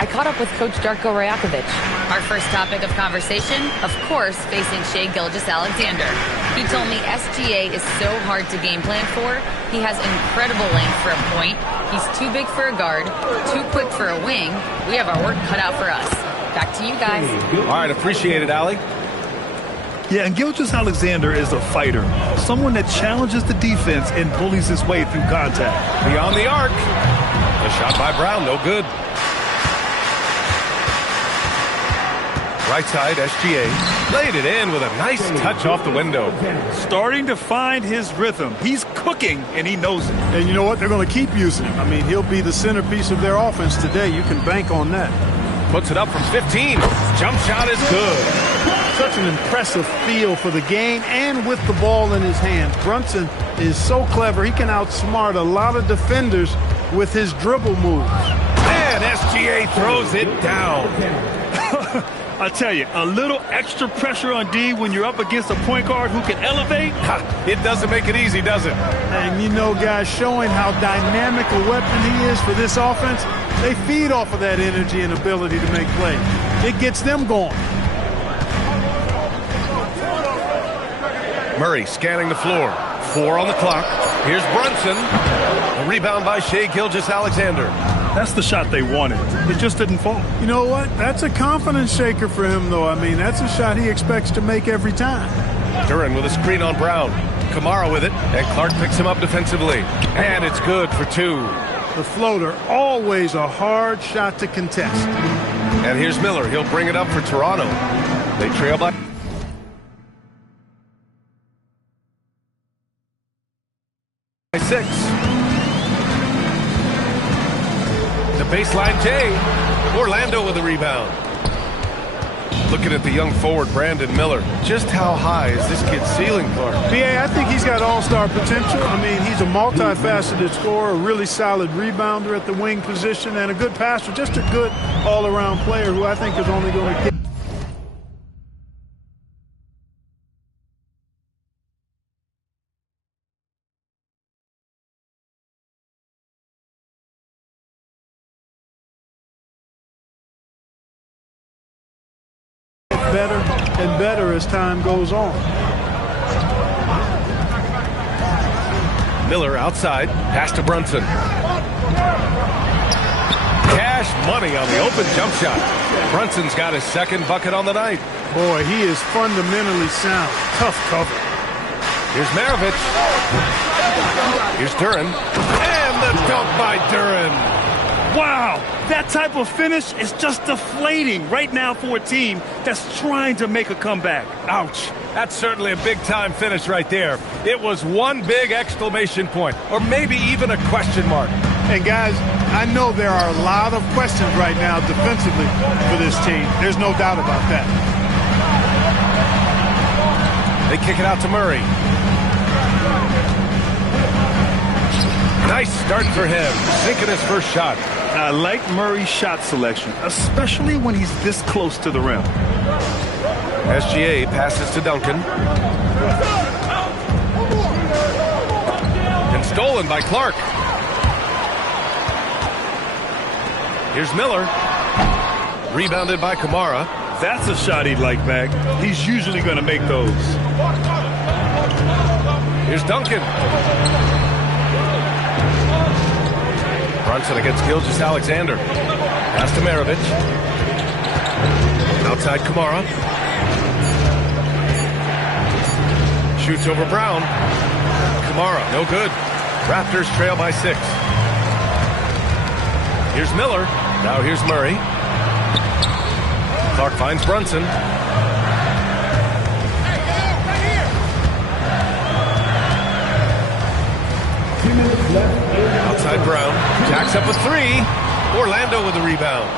I caught up with Coach Darko Rajakovic. Our first topic of conversation, of course, facing Shai Gilgeous-Alexander. He told me SGA is so hard to game plan for. He has incredible length for a point. He's too big for a guard, too quick for a wing. We have our work cut out for us. Back to you guys. All right, appreciate it, Allie. Yeah, and Gilgeous-Alexander is a fighter. Someone that challenges the defense and bullies his way through contact. Beyond the arc. A shot by Brown, no good. Right side, SGA. Laid it in with a nice touch off the window. Starting to find his rhythm. He's cooking, and he knows it. And you know what? They're going to keep using him. I mean, he'll be the centerpiece of their offense today. You can bank on that. Puts it up from 15. Jump shot is good. Such an impressive feel for the game and with the ball in his hands. Brunson is so clever. He can outsmart a lot of defenders with his dribble moves. And SGA throws it down. I tell you, a little extra pressure on D when you're up against a point guard who can elevate. It doesn't make it easy, does it? And you know, guys, showing how dynamic a weapon he is for this offense, they feed off of that energy and ability to make plays. It gets them going. Murray scanning the floor. 4 on the clock. Here's Brunson. A rebound by Shai Gilgeous-Alexander. That's the shot they wanted. It just didn't fall. You know what? That's a confidence shaker for him, though. I mean, that's a shot he expects to make every time. Duren with a screen on Brown. Kamara with it, and Clark picks him up defensively. And it's good for 2. The floater, always a hard shot to contest. And here's Miller. He'll bring it up for Toronto. They trail by 6. The baseline J. Orlando with a rebound. Looking at the young forward, Brandon Miller. Just how high is this kid's ceiling, Clark? I think he's got all-star potential. I mean, he's a multifaceted scorer, a really solid rebounder at the wing position, and a good passer. Just a good all-around player who I think is only going to get better and better as time goes on. Miller outside, pass to Brunson. Cash money on the open jump shot. Brunson's got his second bucket on the night. Boy, he is fundamentally sound. Tough cover. Here's Maravich. Here's Duren. And the dunk by Duren. Wow, that type of finish is just deflating right now for a team that's trying to make a comeback. Ouch. That's certainly a big-time finish right there. It was one big exclamation point, or maybe even a question mark. And, guys, I know there are a lot of questions right now defensively for this team. There's no doubt about that. They kick it out to Murray. Nice start for him, sinking his first shot. I like Murray's shot selection, especially when he's this close to the rim. SGA passes to Duncan. And stolen by Clark. Here's Miller. Rebounded by Kamara. That's a shot he'd like back. He's usually going to make those. Here's Duncan. Brunson against Gilgeous-Alexander. Pass to Maravich. Outside Kamara. Shoots over Brown. Kamara, no good. Raptors trail by 6. Here's Miller. Now here's Murray. Clark finds Brunson. Outside Brown. Jacks up a 3. Orlando with the rebound.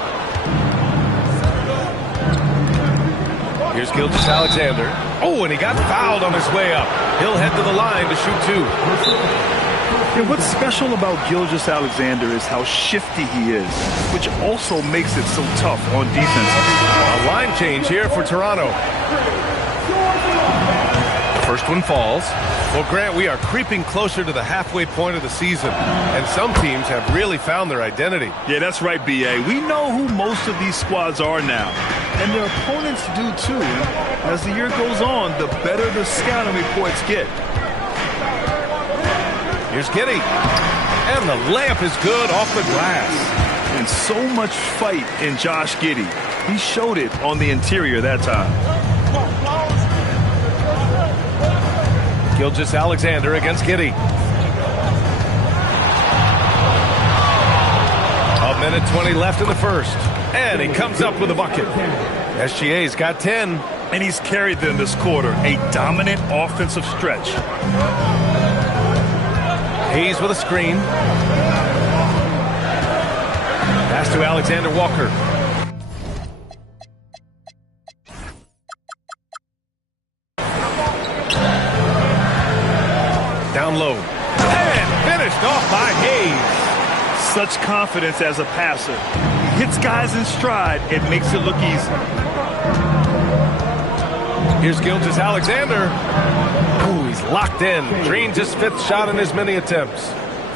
Here's Gilgeous-Alexander. Oh, and he got fouled on his way up. He'll head to the line to shoot 2. And what's special about Gilgeous-Alexander is how shifty he is, which also makes it so tough on defense. A line change here for Toronto. The first one falls. Well, Grant, we are creeping closer to the halfway point of the season, and some teams have really found their identity. Yeah, that's right, B.A. We know who most of these squads are now, and their opponents do too. And as the year goes on, the better the scouting reports get. Here's Giddey, and the layup is good off the glass. And so much fight in Josh Giddey. He showed it on the interior that time. Gilgeous-Alexander against Giddey. A minute 20 left in the first. And he comes up with a bucket. SGA's got 10. And he's carried them this quarter. A dominant offensive stretch. Hayes with a screen. Pass to Alexander Walker. such confidence as a passer. He hits guys in stride and makes it look easy. Here's Gilgeous-Alexander. Ooh, he's locked in. Drains his 5th shot in his many attempts.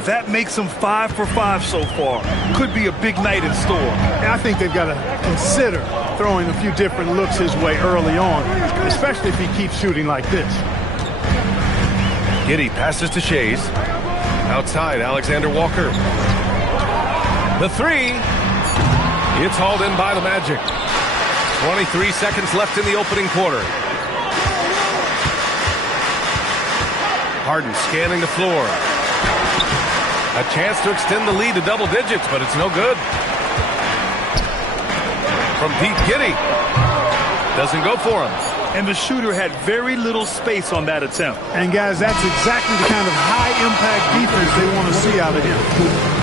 That makes him 5 for 5 so far. Could be a big night in store. I think they've got to consider throwing a few different looks his way early on, especially if he keeps shooting like this. Giddey passes to Shays. Outside, Alexander Walker. The 3. It's hauled in by the Magic. 23 seconds left in the opening quarter. Harden scanning the floor. A chance to extend the lead to double digits, but it's no good. From deep, Giddey. Doesn't go for him. And the shooter had very little space on that attempt. And guys, that's exactly the kind of high-impact defense they want to see out of him.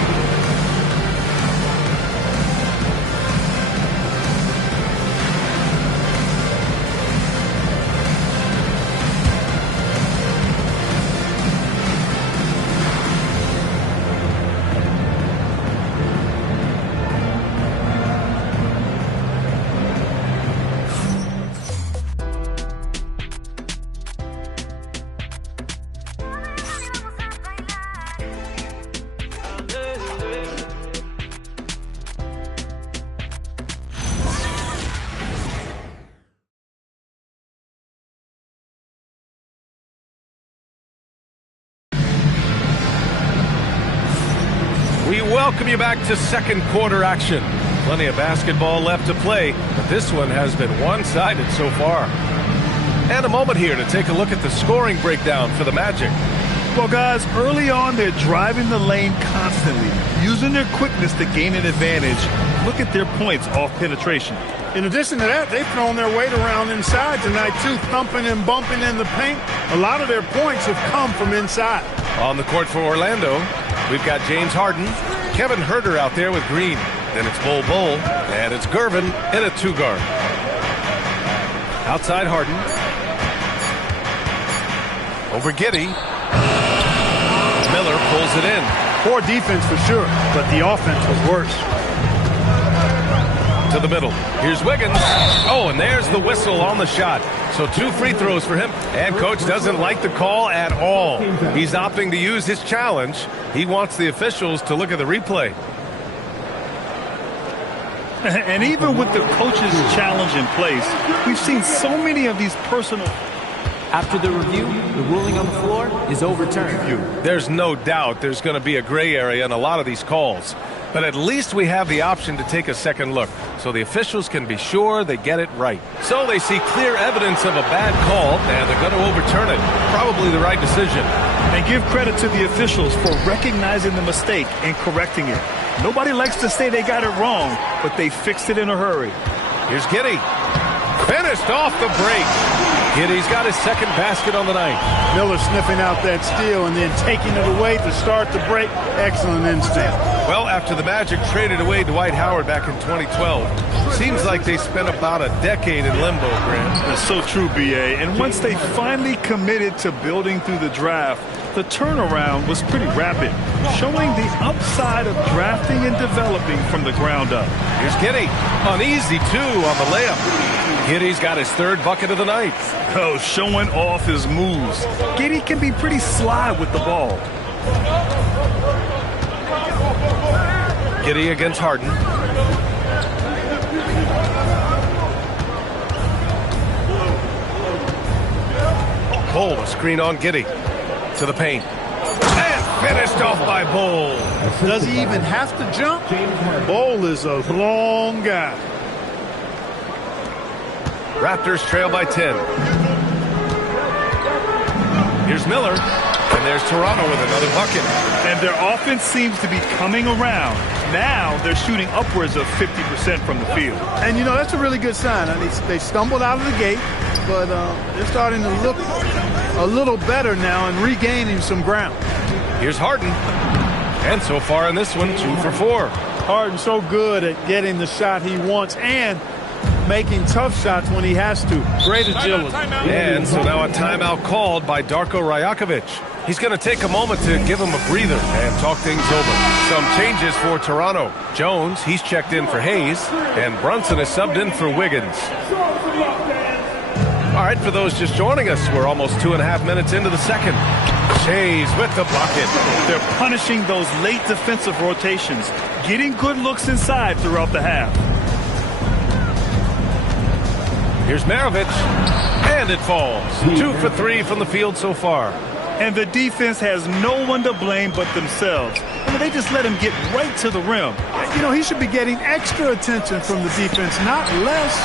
We welcome you back to second quarter action. Plenty of basketball left to play, but this one has been one-sided so far. And a moment here to take a look at the scoring breakdown for the Magic. Well, guys, early on, they're driving the lane constantly, using their quickness to gain an advantage. Look at their points off penetration. In addition to that, they've thrown their weight around inside tonight, too, thumping and bumping in the paint. A lot of their points have come from inside. On the court for Orlando, we've got James Harden, Kevin Huerter out there with Green. Then it's Bol Bol, and it's Gervin in a 2-guard. Outside Harden. Over Giddey. Miller pulls it in. Poor defense for sure, but the offense was worse. To the middle. Here's Wiggins. Oh, and there's the whistle on the shot. So 2 free throws for him. And coach doesn't like the call at all. He's opting to use his challenge. He wants the officials to look at the replay. And even with the coach's challenge in place, we've seen so many of these personal... After the review, the ruling on the floor is overturned. There's no doubt there's going to be a gray area in a lot of these calls. But at least we have the option to take a second look, so the officials can be sure they get it right. So they see clear evidence of a bad call, and they're going to overturn it. Probably the right decision. And give credit to the officials for recognizing the mistake and correcting it. Nobody likes to say they got it wrong, but they fixed it in a hurry. Here's Giddey. Finished off the break. Giddey's got his second basket on the night. Miller sniffing out that steal and then taking it away to start the break. Excellent instinct. Well, after the Magic traded away Dwight Howard back in 2012, seems like they spent about a decade in limbo, Grant. That's so true, B.A. And once they finally committed to building through the draft, the turnaround was pretty rapid, showing the upside of drafting and developing from the ground up. Here's Giddey. Uneasy, too, on the layup. Giddey's got his 3rd bucket of the night. Oh, showing off his moves. Giddey can be pretty sly with the ball. Giddey against Harden. Bol, a screen on Giddey. To the paint. And finished off by Bol. Does he even have to jump? Bol is a long guy. Raptors trail by 10. Here's Miller. And there's Toronto with another bucket. And their offense seems to be coming around. Now they're shooting upwards of 50% from the field. And, you know, that's a really good sign. I mean, they stumbled out of the gate, but they're starting to look a little better now and regaining some ground. Here's Harden. And so far in this one, 2 for 4. Harden's so good at getting the shot he wants and making tough shots when he has to. Great agility. And so now a timeout called by Darko Rajakovic. He's going to take a moment to give him a breather and talk things over. Some changes for Toronto. Jones, he's checked in for Hayes, and Brunson is subbed in for Wiggins. All right, for those just joining us, we're almost 2.5 minutes into the second. Shays with the bucket. They're punishing those late defensive rotations, getting good looks inside throughout the half. Here's Maravich, and it falls. 2 for 3 from the field so far. And the defense has no one to blame but themselves. I mean, they just let him get right to the rim. You know, he should be getting extra attention from the defense, not less.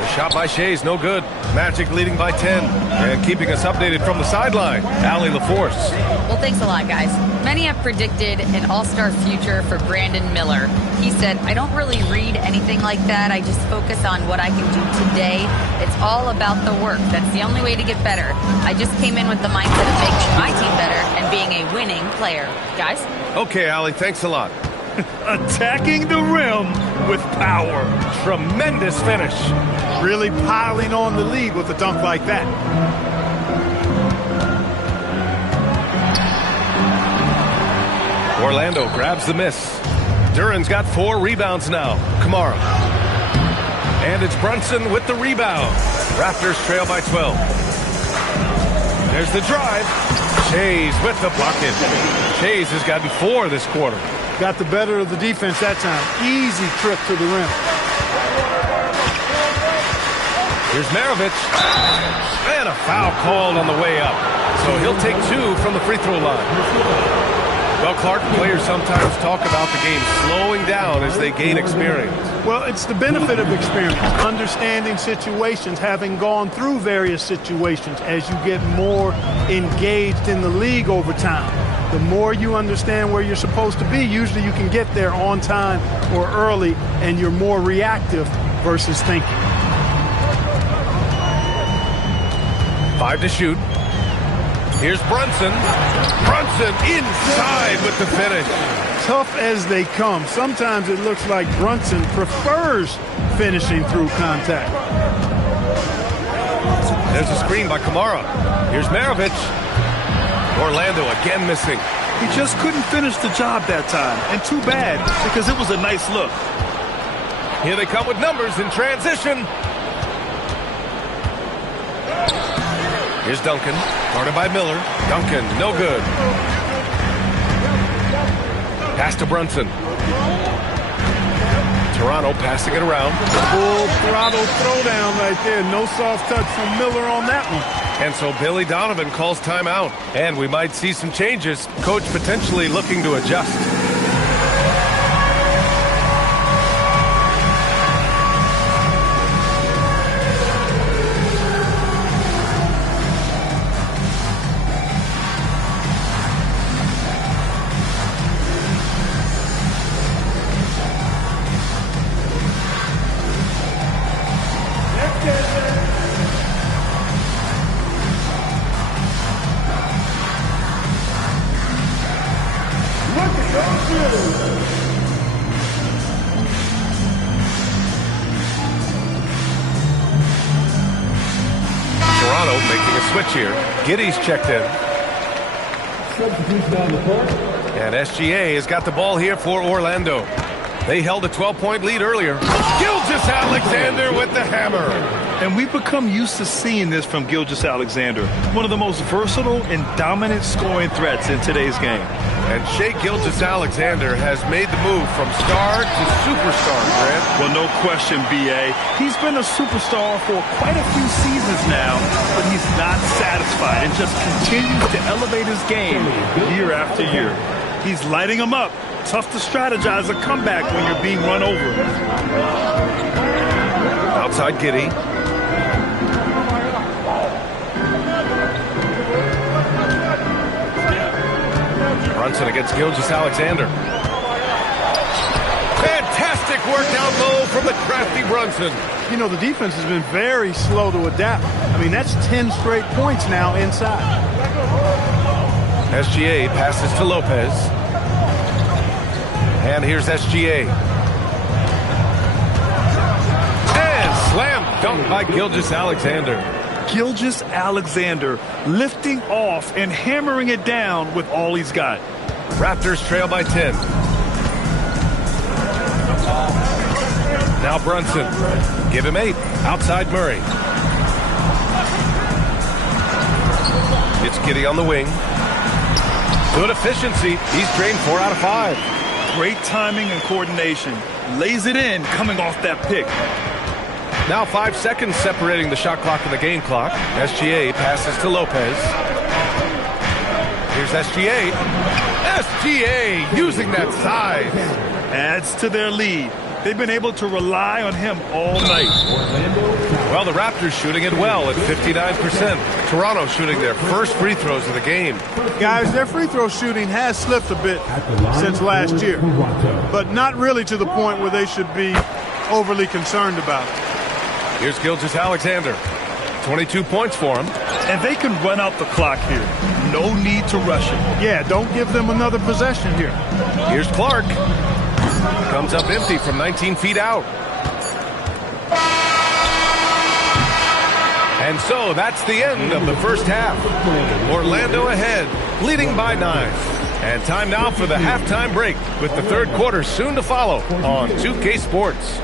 The shot by Shays, no good. Magic leading by 10. And keeping us updated from the sideline, Allie LaForce. Well, thanks a lot, guys. Many have predicted an all-star future for Brandon Miller. He said, I don't really read anything like that. I just focus on what I can do today. It's all about the work. That's the only way to get better. I just came in with the mindset of making my team better and being a winning player. Guys? Okay, Allie, thanks a lot. Attacking the rim with power. Tremendous finish. Really piling on the lead with a dunk like that. Orlando grabs the miss. Duran's got 4 rebounds now. Kamara. And it's Brunson with the rebound. Raptors trail by 12. There's the drive. Shays with the bucket. Shays has gotten 4 this quarter. Got the better of the defense that time. Easy trip to the rim. Here's Maravich. And a foul called on the way up. So he'll take 2 from the free throw line. Well, Clark, players sometimes talk about the game slowing down as they gain experience. Well, it's the benefit of experience, understanding situations, having gone through various situations as you get more engaged in the league over time. The more you understand where you're supposed to be, usually you can get there on time or early, and you're more reactive versus thinking. 5 to shoot. Here's Brunson. Brunson inside with the finish. Tough as they come. Sometimes it looks like Brunson prefers finishing through contact. There's a screen by Kamara. Here's Maravich. Orlando again missing. He just couldn't finish the job that time. And too bad, because it was a nice look. Here they come with numbers in transition. Here's Duncan, guarded by Miller. Duncan, no good. Pass to Brunson. Toronto passing it around. Full throttle throwdown right there. No soft touch from Miller on that one. And so Billy Donovan calls timeout. And we might see some changes. Coach potentially looking to adjust. Toronto making a switch here. Giddey's checked in. And SGA has got the ball here for Orlando. They held a 12-point lead earlier. Gilgeous-Alexander with the hammer. And we've become used to seeing this from Gilgeous-Alexander, one of the most versatile and dominant scoring threats in today's game. And Shai Gilgeous-Alexander has made the move from star to superstar, Grant. Well, no question, B.A. He's been a superstar for quite a few seasons now, but he's not satisfied and just continues to elevate his game year after year. He's lighting them up. Tough to strategize a comeback when you're being run over. Outside Giddey. Brunson against Gilgeous-Alexander. Fantastic work down low from the crafty Brunson. You know, the defense has been very slow to adapt. I mean, that's 10 straight points now inside. SGA passes to Lopez. And here's SGA. And slam dunk by Gilgeous-Alexander. Gilgeous-Alexander lifting off and hammering it down with all he's got. Raptors trail by 10. Now Brunson. Give him 8. Outside Murray. It's Giddey on the wing. Good efficiency. He's drained 4 out of 5. Great timing and coordination. Lays it in coming off that pick. Now 5 seconds separating the shot clock and the game clock. SGA passes to Lopez. Here's SGA. SGA using that size. Adds to their lead. They've been able to rely on him all night. Well, the Raptors shooting it well at 59%. Toronto shooting their first free throws of the game. Guys, their free throw shooting has slipped a bit since last year, but not really to the point where they should be overly concerned about it. Here's Gilgeous-Alexander. 22 points for him. And they can run out the clock here. No need to rush it. Yeah, don't give them another possession here. Here's Clark. Comes up empty from 19 feet out. And so that's the end of the first half. Orlando ahead, leading by 9. And time now for the halftime break with the third quarter soon to follow on 2K Sports.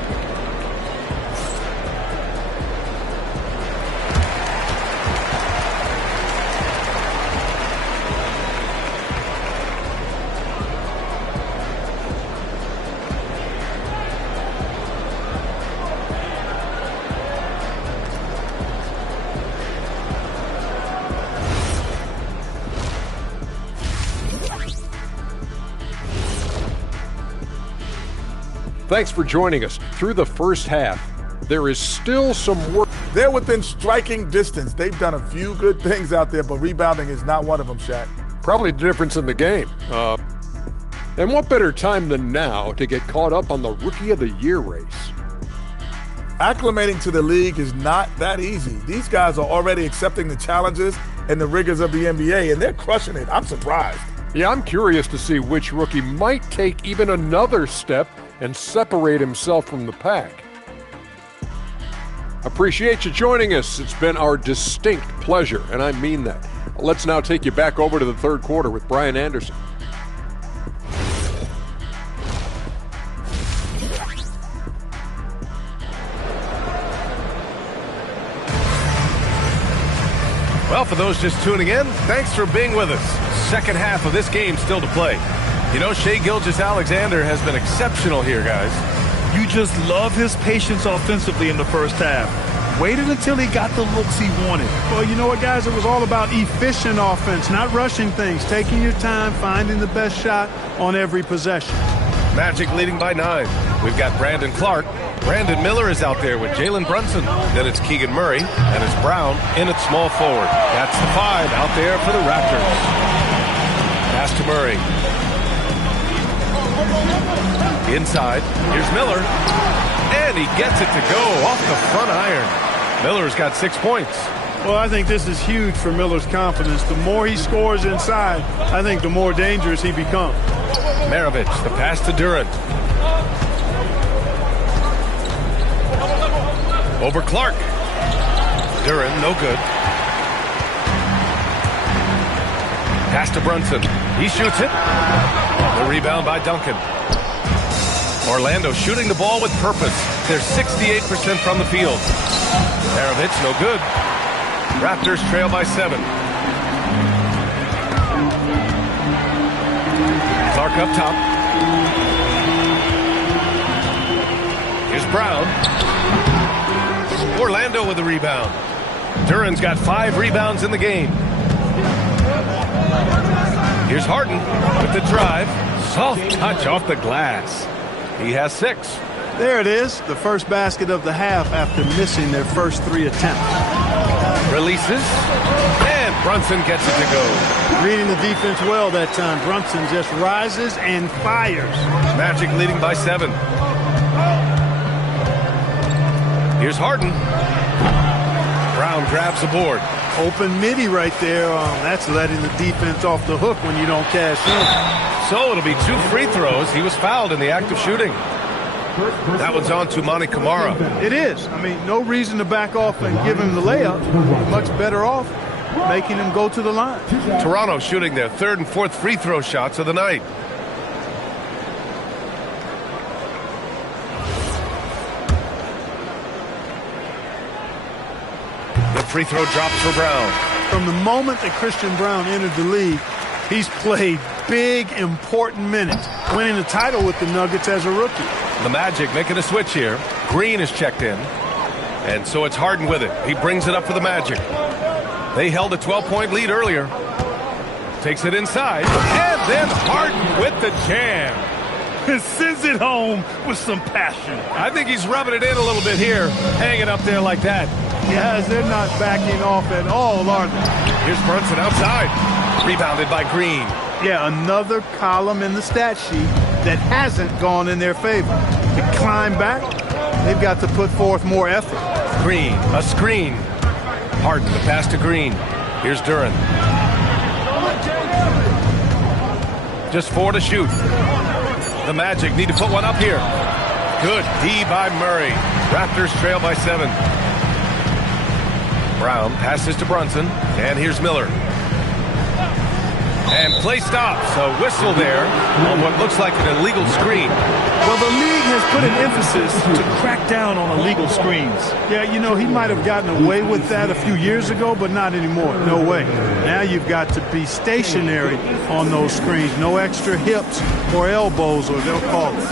Thanks for joining us. Through the first half, there is still some work. They're within striking distance. They've done a few good things out there, but rebounding is not one of them, Shaq. Probably the difference in the game. And what better time than now to get caught up on the Rookie of the Year race? Acclimating to the league is not that easy. These guys are already accepting the challenges and the rigors of the NBA, and they're crushing it. I'm surprised. Yeah, I'm curious to see which rookie might take even another step and separate himself from the pack. Appreciate you joining us. It's been our distinct pleasure, and I mean that. Let's now take you back over to the third quarter with Brian Anderson. Well, for those just tuning in, thanks for being with us. Second half of this game still to play. You know, Shai Gilgeous-Alexander has been exceptional here, guys. You just love his patience offensively in the first half. Waited until he got the looks he wanted. Well, you know what, guys? It was all about efficient offense, not rushing things, taking your time, finding the best shot on every possession. Magic leading by 9. We've got Brandon Clark. Brandon Miller is out there with Jalen Brunson. Then it's Keegan Murray, and it's Brown in at small forward. That's the 5 out there for the Raptors. Pass to Murray. Inside, here's Miller, and he gets it to go off the front iron. Miller's got 6 points. Well, I think this is huge for Miller's confidence. The more he scores inside, I think the more dangerous he becomes. Maravich, the pass to Duren. Over Clark. Duren, no good. Pass to Brunson. He shoots it. The rebound by Duncan. Orlando shooting the ball with purpose. They're 68% from the field. Maravich, no good. Raptors trail by 7. Clark up top. Here's Brown. Orlando with the rebound. Duren's got 5 rebounds in the game. Here's Harden with the drive. Soft touch off the glass. He has 6. There it is, the first basket of the half after missing their first 3 attempts. Releases, and Brunson gets it to go. Reading the defense well that time. Brunson just rises and fires. Magic leading by 7. Here's Harden. Brown grabs the board. Open midi right there. That's letting the defense off the hook when you don't cash in. So it'll be 2 free throws. He was fouled in the act of shooting. That one's on to Monty Kamara. It is. I mean, no reason to back off and give him the layup. Much better off making him go to the line. Toronto shooting their third and fourth free throw shots of the night. The free throw drops for Brown. From the moment that Christian Brown entered the league, he's played big, important minutes, winning the title with the Nuggets as a rookie. The Magic making a switch here. Green is checked in. And so it's Harden with it. He brings it up for the Magic. They held a 12-point lead earlier. Takes it inside. And then Harden with the jam. Sends it home with some passion. I think he's rubbing it in a little bit here. Hanging up there like that. Yes, they're not backing off at all, are they? Here's Brunson outside. Rebounded by Green. Yeah, another column in the stat sheet that hasn't gone in their favor. To climb back, they've got to put forth more effort. Green, a screen. Harden, the pass to Green. Here's Duran. Just 4 to shoot. The Magic need to put one up here. Good D by Murray. Raptors trail by 7. Brown passes to Brunson. And here's Miller. And play stops. A whistle there on what looks like an illegal screen. Well, the league has put an emphasis to crack down on illegal screens. Yeah, you know, he might have gotten away with that a few years ago, but not anymore. No way. Now you've got to be stationary on those screens. No extra hips or elbows, or they'll call it.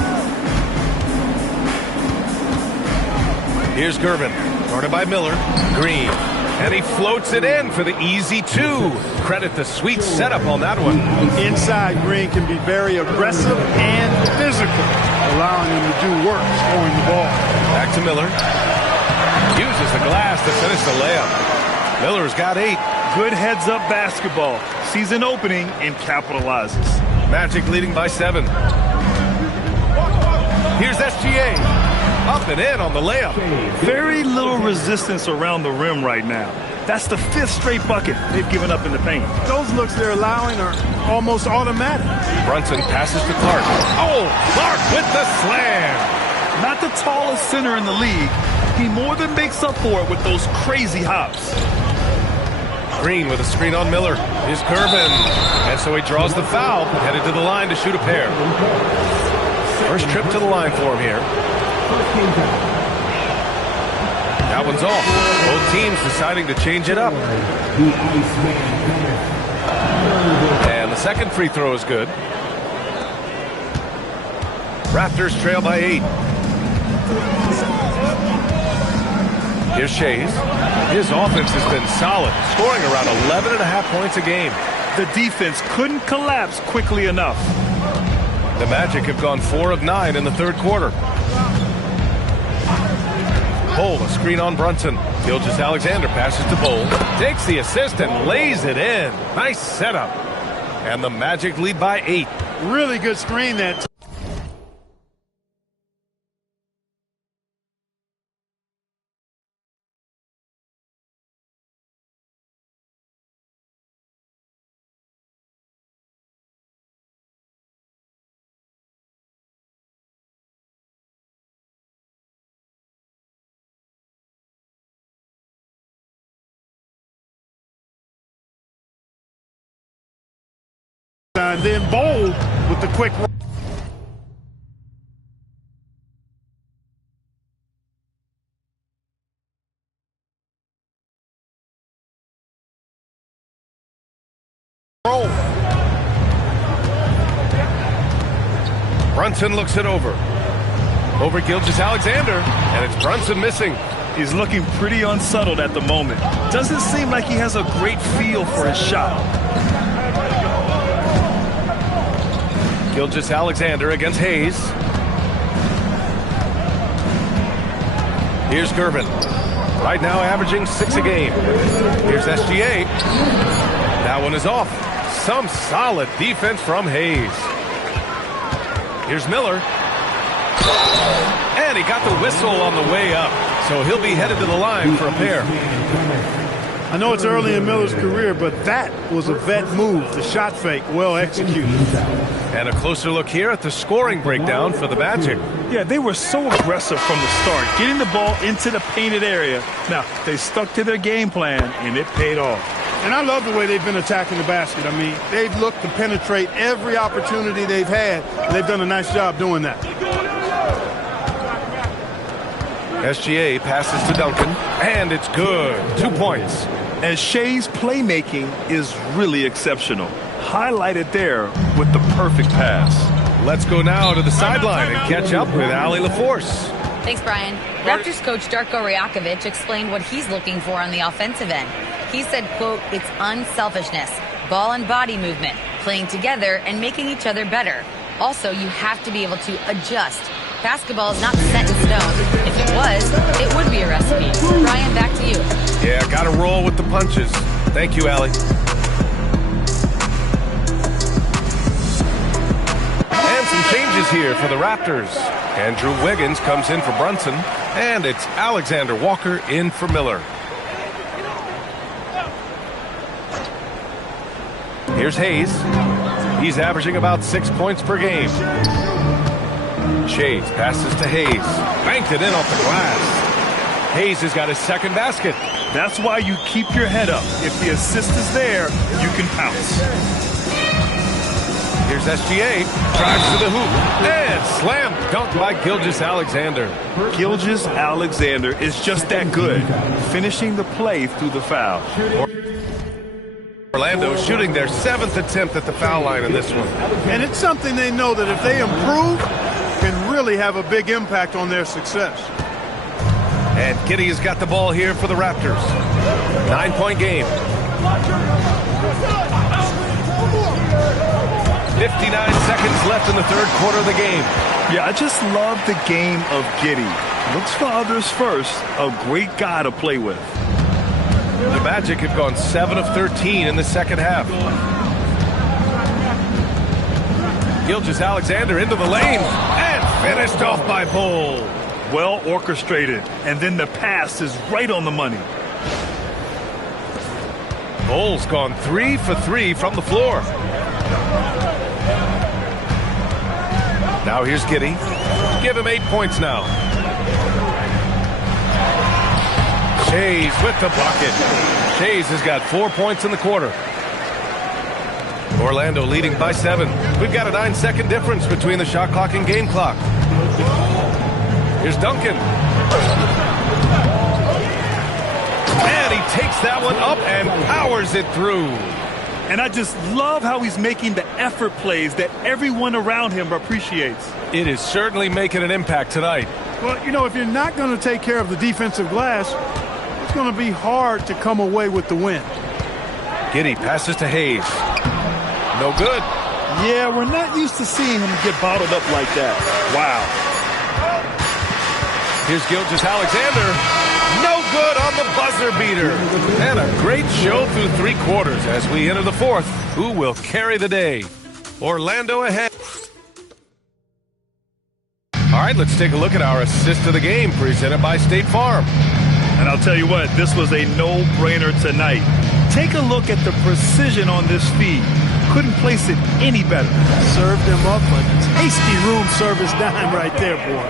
Here's Gervin. Guarded by Miller. Green. And he floats it in for the easy 2. Credit the sweet setup on that one. Inside, Green can be very aggressive and physical, allowing him to do work scoring the ball. Back to Miller. Uses the glass to finish the layup. Miller's got 8. Good heads-up basketball. Sees an opening and capitalizes. Magic leading by 7. Here's SGA. Up and in on the layup. Very little resistance around the rim right now. That's the 5th straight bucket they've given up in the paint. Those looks they're allowing are almost automatic. Brunson passes to Clark. Oh, Clark with the slam. Not the tallest center in the league. He more than makes up for it with those crazy hops. Green with a screen on Miller. Here's Gervin. And so he draws the foul. Headed to the line to shoot a pair. First trip to the line for him here. That one's off. Both teams deciding to change it up. And the second free throw is good. Raptors trail by 8. Here's Shays. His offense has been solid, scoring around 11.5 points a game. The defense couldn't collapse quickly enough. The Magic have gone 4 of 9 in the third quarter. Bull, a screen on Brunson. Gilgeous-Alexander passes to Bull. Takes the assist and lays it in. Nice setup. And the Magic lead by 8. Really good screen that. And then Bowl with the quick roll. Brunson looks it over. Over Gilgeous-Alexander, and it's Brunson missing. He's looking pretty unsettled at the moment. Doesn't seem like he has a great feel for his shot. Gilgeous-Alexander against Hayes. Here's Gervin. Right now averaging 6 a game. Here's SGA. That one is off. Some solid defense from Hayes. Here's Miller. And he got the whistle on the way up. So he'll be headed to the line for a pair. I know it's early in Miller's career, but that was a vet move. The shot fake, well executed. And a closer look here at the scoring breakdown for the Magic. Yeah, they were so aggressive from the start, getting the ball into the painted area. Now, they stuck to their game plan, and it paid off. And I love the way they've been attacking the basket. I mean, they've looked to penetrate every opportunity they've had, and they've done a nice job doing that. SGA passes to Duncan, and it's good. 2 points. And Shea's playmaking is really exceptional. Highlighted there with the perfect pass. Let's go now to the sideline and catch up with Allie LaForce. Thanks, Brian. Raptors coach Darko Rajakovic explained what he's looking for on the offensive end. He said, quote, it's unselfishness, ball and body movement, playing together and making each other better. Also, you have to be able to adjust. Basketball is not set in stone. If it was, it would be a recipe. Brian, back to you. Yeah, got to roll with the punches. Thank you, Allie. And some changes here for the Raptors. Andrew Wiggins comes in for Brunson, and it's Alexander Walker in for Miller. Here's Hayes. He's averaging about 6 points per game. Shades passes to Hayes. Banked it in off the glass. Hayes has got his second basket. That's why you keep your head up. If the assist is there, you can pounce. Here's SGA. Drives to the hoop. And slam dunk by Gilgeous-Alexander. Gilgeous-Alexander is just that good, finishing the play through the foul. Orlando shooting their 7th attempt at the foul line in this one. And it's something they know that if they improve, can really have a big impact on their success. And Giddey has got the ball here for the Raptors. 9-point game. 59 seconds left in the third quarter of the game. Yeah, I just love the game of Giddey. Looks for others first. A great guy to play with. The Magic have gone 7 of 13 in the second half. Gilgeous-Alexander into the lane and finished off by Bol. Well orchestrated, and then the pass is right on the money. Bol's gone 3 for 3 from the floor. Now here's Giddey. Give him 8 points now. Shays with the bucket. Shays has got 4 points in the quarter. Orlando leading by 7. We've got a 9-second difference between the shot clock and game clock. Here's Duncan. And he takes that one up and powers it through. And I just love how he's making the effort plays that everyone around him appreciates. It is certainly making an impact tonight. Well, you know, if you're not going to take care of the defensive glass, it's going to be hard to come away with the win. Giddey passes to Hayes. No good. Yeah, we're not used to seeing him get bottled up like that. Wow. Here's Gilgeous-Alexander. No good on the buzzer beater. And a great show through 3 quarters as we enter the 4th. Who will carry the day? Orlando ahead. All right, let's take a look at our assist of the game presented by State Farm. And I'll tell you what, this was a no-brainer tonight. Take a look at the precision on this feed. Couldn't place it any better. Served him up a tasty room service dime right there, boy.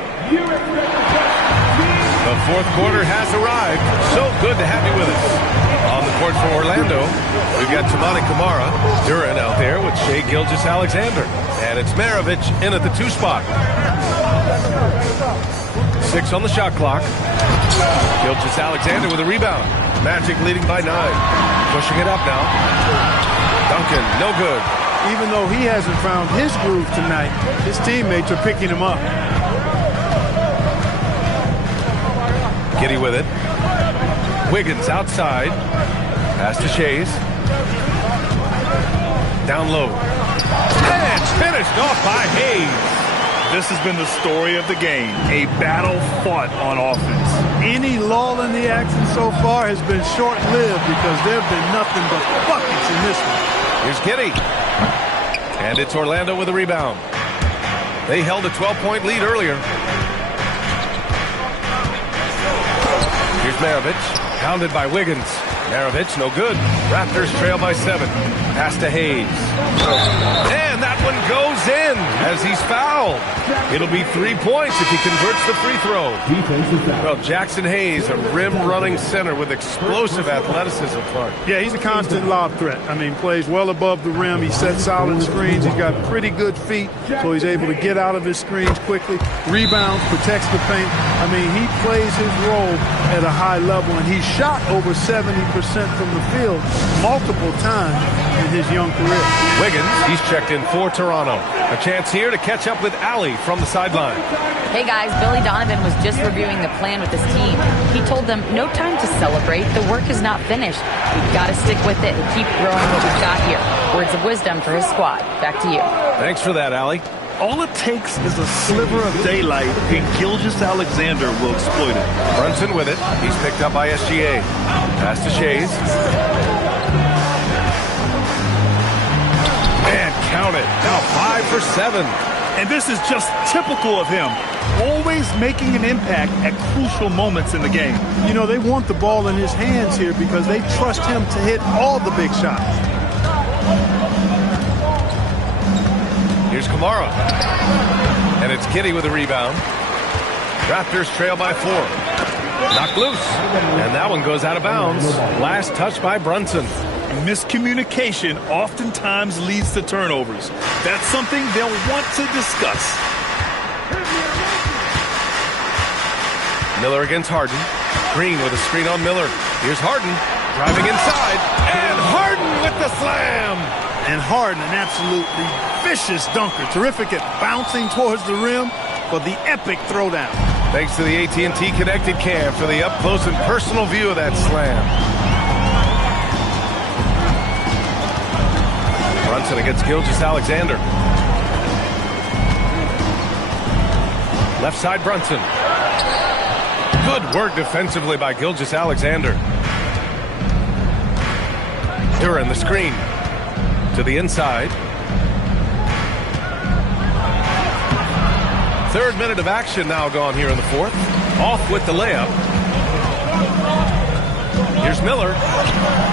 The 4th quarter has arrived. So good to have you with us. On the court for Orlando, we've got Tamani Kamara, Duran out there with Shai Gilgeous-Alexander. And it's Maravich in at the 2 spot. 6 on the shot clock. Gilgeous-Alexander with a rebound. Magic leading by 9. Pushing it up now. Duncan, no good. Even though he hasn't found his groove tonight, his teammates are picking him up. Giddey with it. Wiggins outside. Pass to Shays. Down low. And finished off by Hayes. This has been the story of the game. A battle fought on offense. Any lull in the action so far has been short-lived because there have been nothing but buckets in this one. Here's Giddey. And it's Orlando with a rebound. They held a 12-point lead earlier. Here's Maravich. Pounded by Wiggins. Maravich, no good. Raptors trail by 7. Pass to Hayes. And that one goes in as he's fouled. It'll be 3 points if he converts the free throw. Well, Jackson Hayes, a rim-running center with explosive athleticism, Clark. Yeah, he's a constant lob threat. I mean, plays well above the rim. He sets solid screens. He's got pretty good feet, so he's able to get out of his screens quickly. Rebounds, protects the paint. I mean, he plays his role at a high level, and he's shot over 70% from the field multiple times in his young career. Wiggins, he's checked in for Toronto. A chance here to catch up with Allie from the sideline. Hey guys, Billy Donovan was just reviewing the plan with his team. He told them, no time to celebrate. The work is not finished. We've got to stick with it and keep growing what we've got here. Words of wisdom for his squad. Back to you. Thanks for that, Allie. All it takes is a sliver of daylight, and Gilgeous-Alexander will exploit it. Brunson with it. He's picked up by SGA. Pass to Shays. And count it. Now 5 for 7. And this is just typical of him. Always making an impact at crucial moments in the game. You know, they want the ball in his hands here because they trust him to hit all the big shots. Here's Kamara. And it's Giddey with a rebound. Raptors trail by 4. Knocked loose. And that one goes out of bounds. Last touch by Brunson. Miscommunication oftentimes leads to turnovers. That's something they'll want to discuss. Miller against Harden. Green with a screen on Miller. Here's Harden driving inside. And Harden with the slam. And Harden, an absolutely vicious dunker. Terrific at bouncing towards the rim for the epic throwdown. Thanks to the AT&T Connected Cam for the up-close and personal view of that slam. Brunson against Gilgeous-Alexander. Left side Brunson. Good work defensively by Gilgeous-Alexander. Duran the screen. To the inside. 3rd minute of action now gone here in the 4th. Off with the layup. Here's Miller.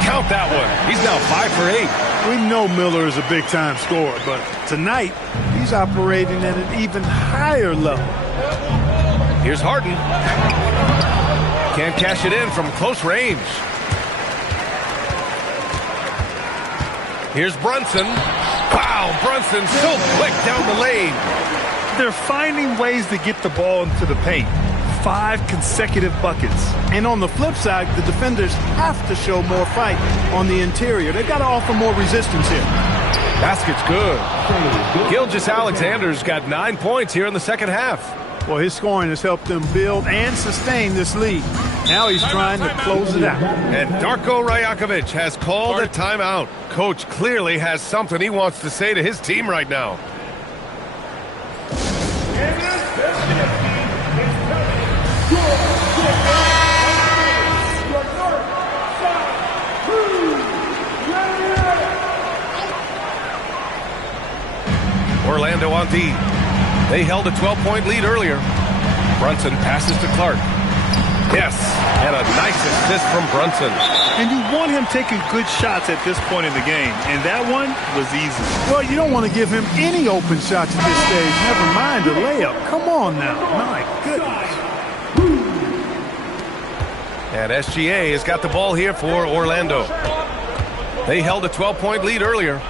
Count that one. He's now 5 for 8. We know Miller is a big-time scorer, but tonight he's operating at an even higher level. Here's Harden. Can't cash it in from close range. Here's Brunson. Wow, Brunson so quick down the lane. They're finding ways to get the ball into the paint. 5 consecutive buckets. And on the flip side, the defenders have to show more fight on the interior. They've got to offer more resistance here. Basket's good. Gilgeous-Alexander's got 9 points here in the second half. Well, his scoring has helped them build and sustain this lead. Now he's trying to close it out. And Darko Rajakovic has called a timeout. Coach clearly has something he wants to say to his team right now. Orlando on D. They held a 12-point lead earlier. Brunson passes to Clark. Yes, and a nice assist from Brunson. And you want him taking good shots at this point in the game, and that one was easy. Well, you don't want to give him any open shots at this stage, never mind a layup. Come on now, my goodness. And SGA has got the ball here for Orlando. They held a 12-point lead earlier.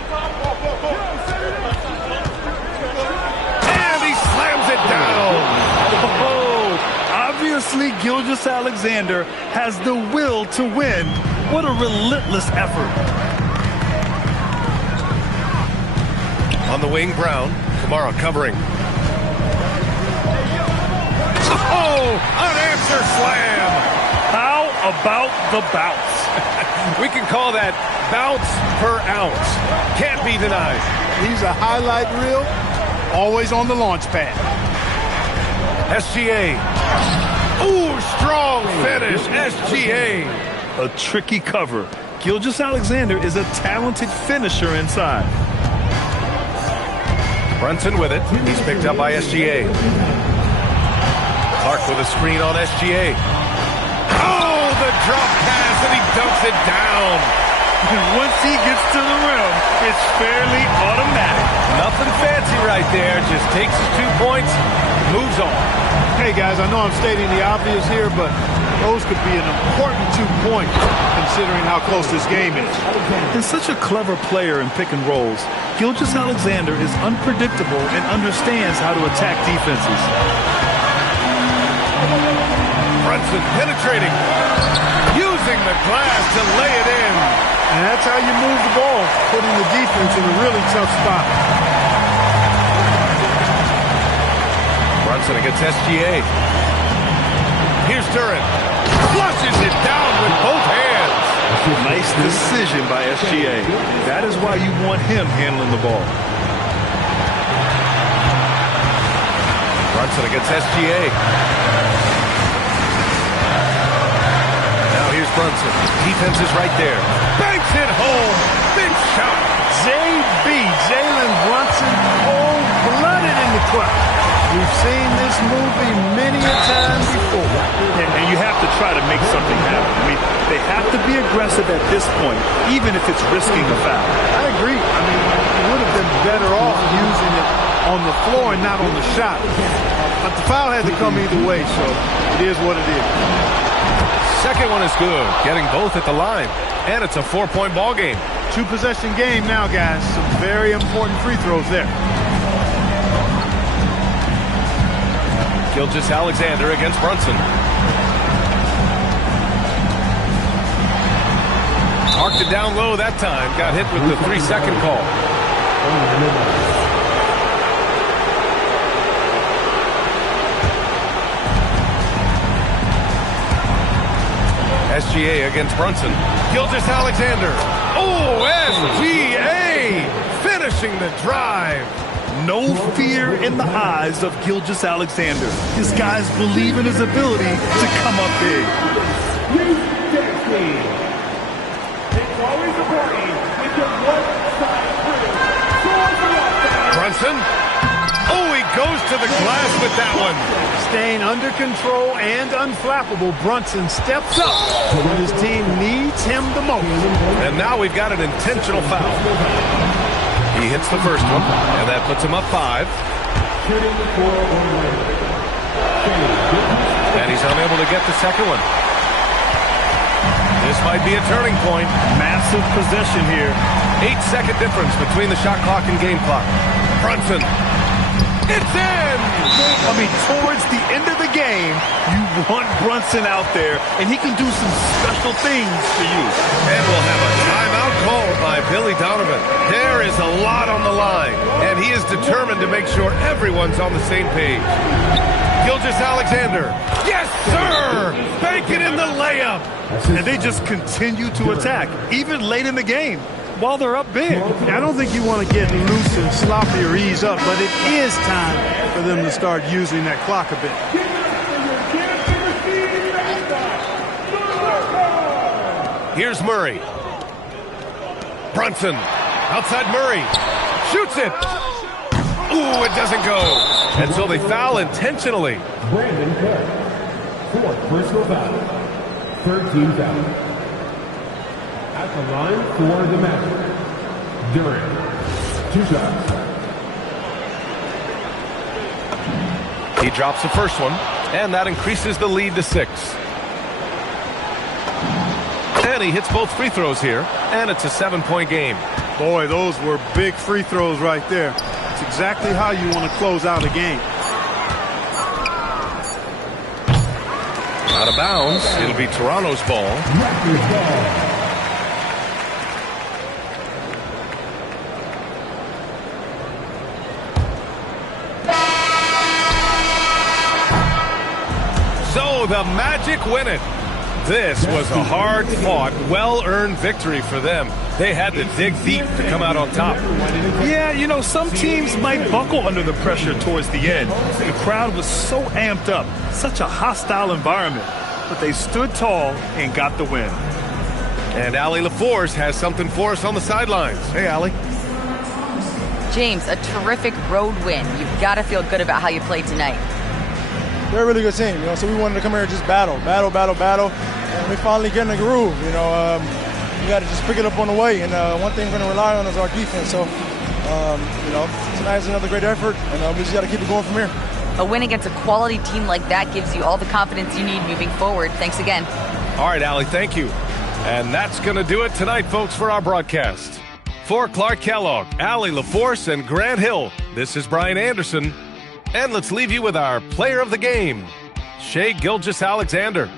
And he slams it down. Obviously, Gilgeous-Alexander has the will to win. What a relentless effort. On the wing, Brown. Kamara covering. Oh, unanswered slam. How about the bounce? We can call that bounce per ounce. Can't be denied. He's a highlight reel, always on the launch pad. SGA. Ooh, strong finish, SGA. A tricky cover. Gilgeous-Alexander is a talented finisher inside. Brunson with it. He's picked up by SGA. Clark with a screen on SGA. Oh, the drop pass, and he dunks it down. Once he gets to the rim, it's fairly automatic. Nothing fancy right there. Just takes his 2 points, moves on. Hey, guys, I know I'm stating the obvious here, but those could be an important 2 points considering how close this game is. He's such a clever player in pick and rolls. Gilgeous-Alexander is unpredictable and understands how to attack defenses. Brunson penetrating, using the glass to lay it in. And that's how you move the ball, putting the defense in a really tough spot. Brunson against SGA. Here's Duran. Flushes it down with both hands. Nice decision by SGA. That is why you want him handling the ball. Brunson against SGA. Now here's Brunson. Defense is right there. Banks it home. Big shot. JB, Jalen Brunson, cold-blooded in the clutch. We've seen this movie many a time before. And you have to try to make something happen. I mean, they have to be aggressive at this point, even if it's risking a foul. I agree. I mean, he would have been better off using it on the floor and not on the shot. But the foul had to come either way, so it is what it is. Second one is good, getting both at the line. And it's a 4-point ball game. 2-possession game now, guys. Some very important free throws there. Gilgeous-Alexander against Brunson. Marked it down low that time. Got hit with the 3-second call. SGA against Brunson. Gilgeous-Alexander. Oh, SGA finishing the drive. No fear in the eyes of Gilgeous-Alexander. His guys believe in his ability to come up big. Brunson. Oh, he goes to the glass with that one. Staying under control and unflappable, Brunson steps up when his team needs him the most. And now we've got an intentional foul. He hits the first one, and that puts him up 5. And he's unable to get the second one. This might be a turning point. Massive possession here. 8-second difference between the shot clock and game clock. Brunson. It's in! I mean, towards the end of the game, you want Brunson out there, and he can do some special things for you. And we'll have a timeout called by Billy Donovan. There is a lot on the line, and he is determined to make sure everyone's on the same page. Gilgeous-Alexander. Yes, sir! Banking in the layup. And they just continue to attack, even late in the game, while they're up big. I don't think you want to get loose and sloppy or ease up, but it is time for them to start using that clock a bit. Here's Murray. Brunson. Outside Murray. Shoots it. Ooh, it doesn't go. And so they foul intentionally. Brandon Kerr. 4th personal foul. 13 foul. At the line for the match. Duran. 2 shots. He drops the first one, and that increases the lead to 6. And he hits both free throws here, and it's a 7-point game. Boy, those were big free throws right there. It's exactly how you want to close out a game. Out of bounds. It'll be Toronto's ball. So the Magic win it. This was a hard-fought, well-earned victory for them. They had to dig deep to come out on top. Yeah, you know, some teams might buckle under the pressure towards the end. The crowd was so amped up, such a hostile environment. But they stood tall and got the win. And Allie LaForce has something for us on the sidelines. Hey, Allie. James, a terrific road win. You've got to feel good about how you played tonight. they're a really good team, you know. So we wanted to come here and just battle. And we finally get in the groove, you know. We got to just pick it up on the way. And one thing we're going to rely on is our defense. So, you know, tonight's another great effort, and we just got to keep it going from here. A win against a quality team like that gives you all the confidence you need moving forward. Thanks again. All right, Allie, thank you. And that's going to do it tonight, folks, for our broadcast. For Clark Kellogg, Allie LaForce, and Grant Hill, this is Brian Anderson. And let's leave you with our player of the game, Shai Gilgeous-Alexander.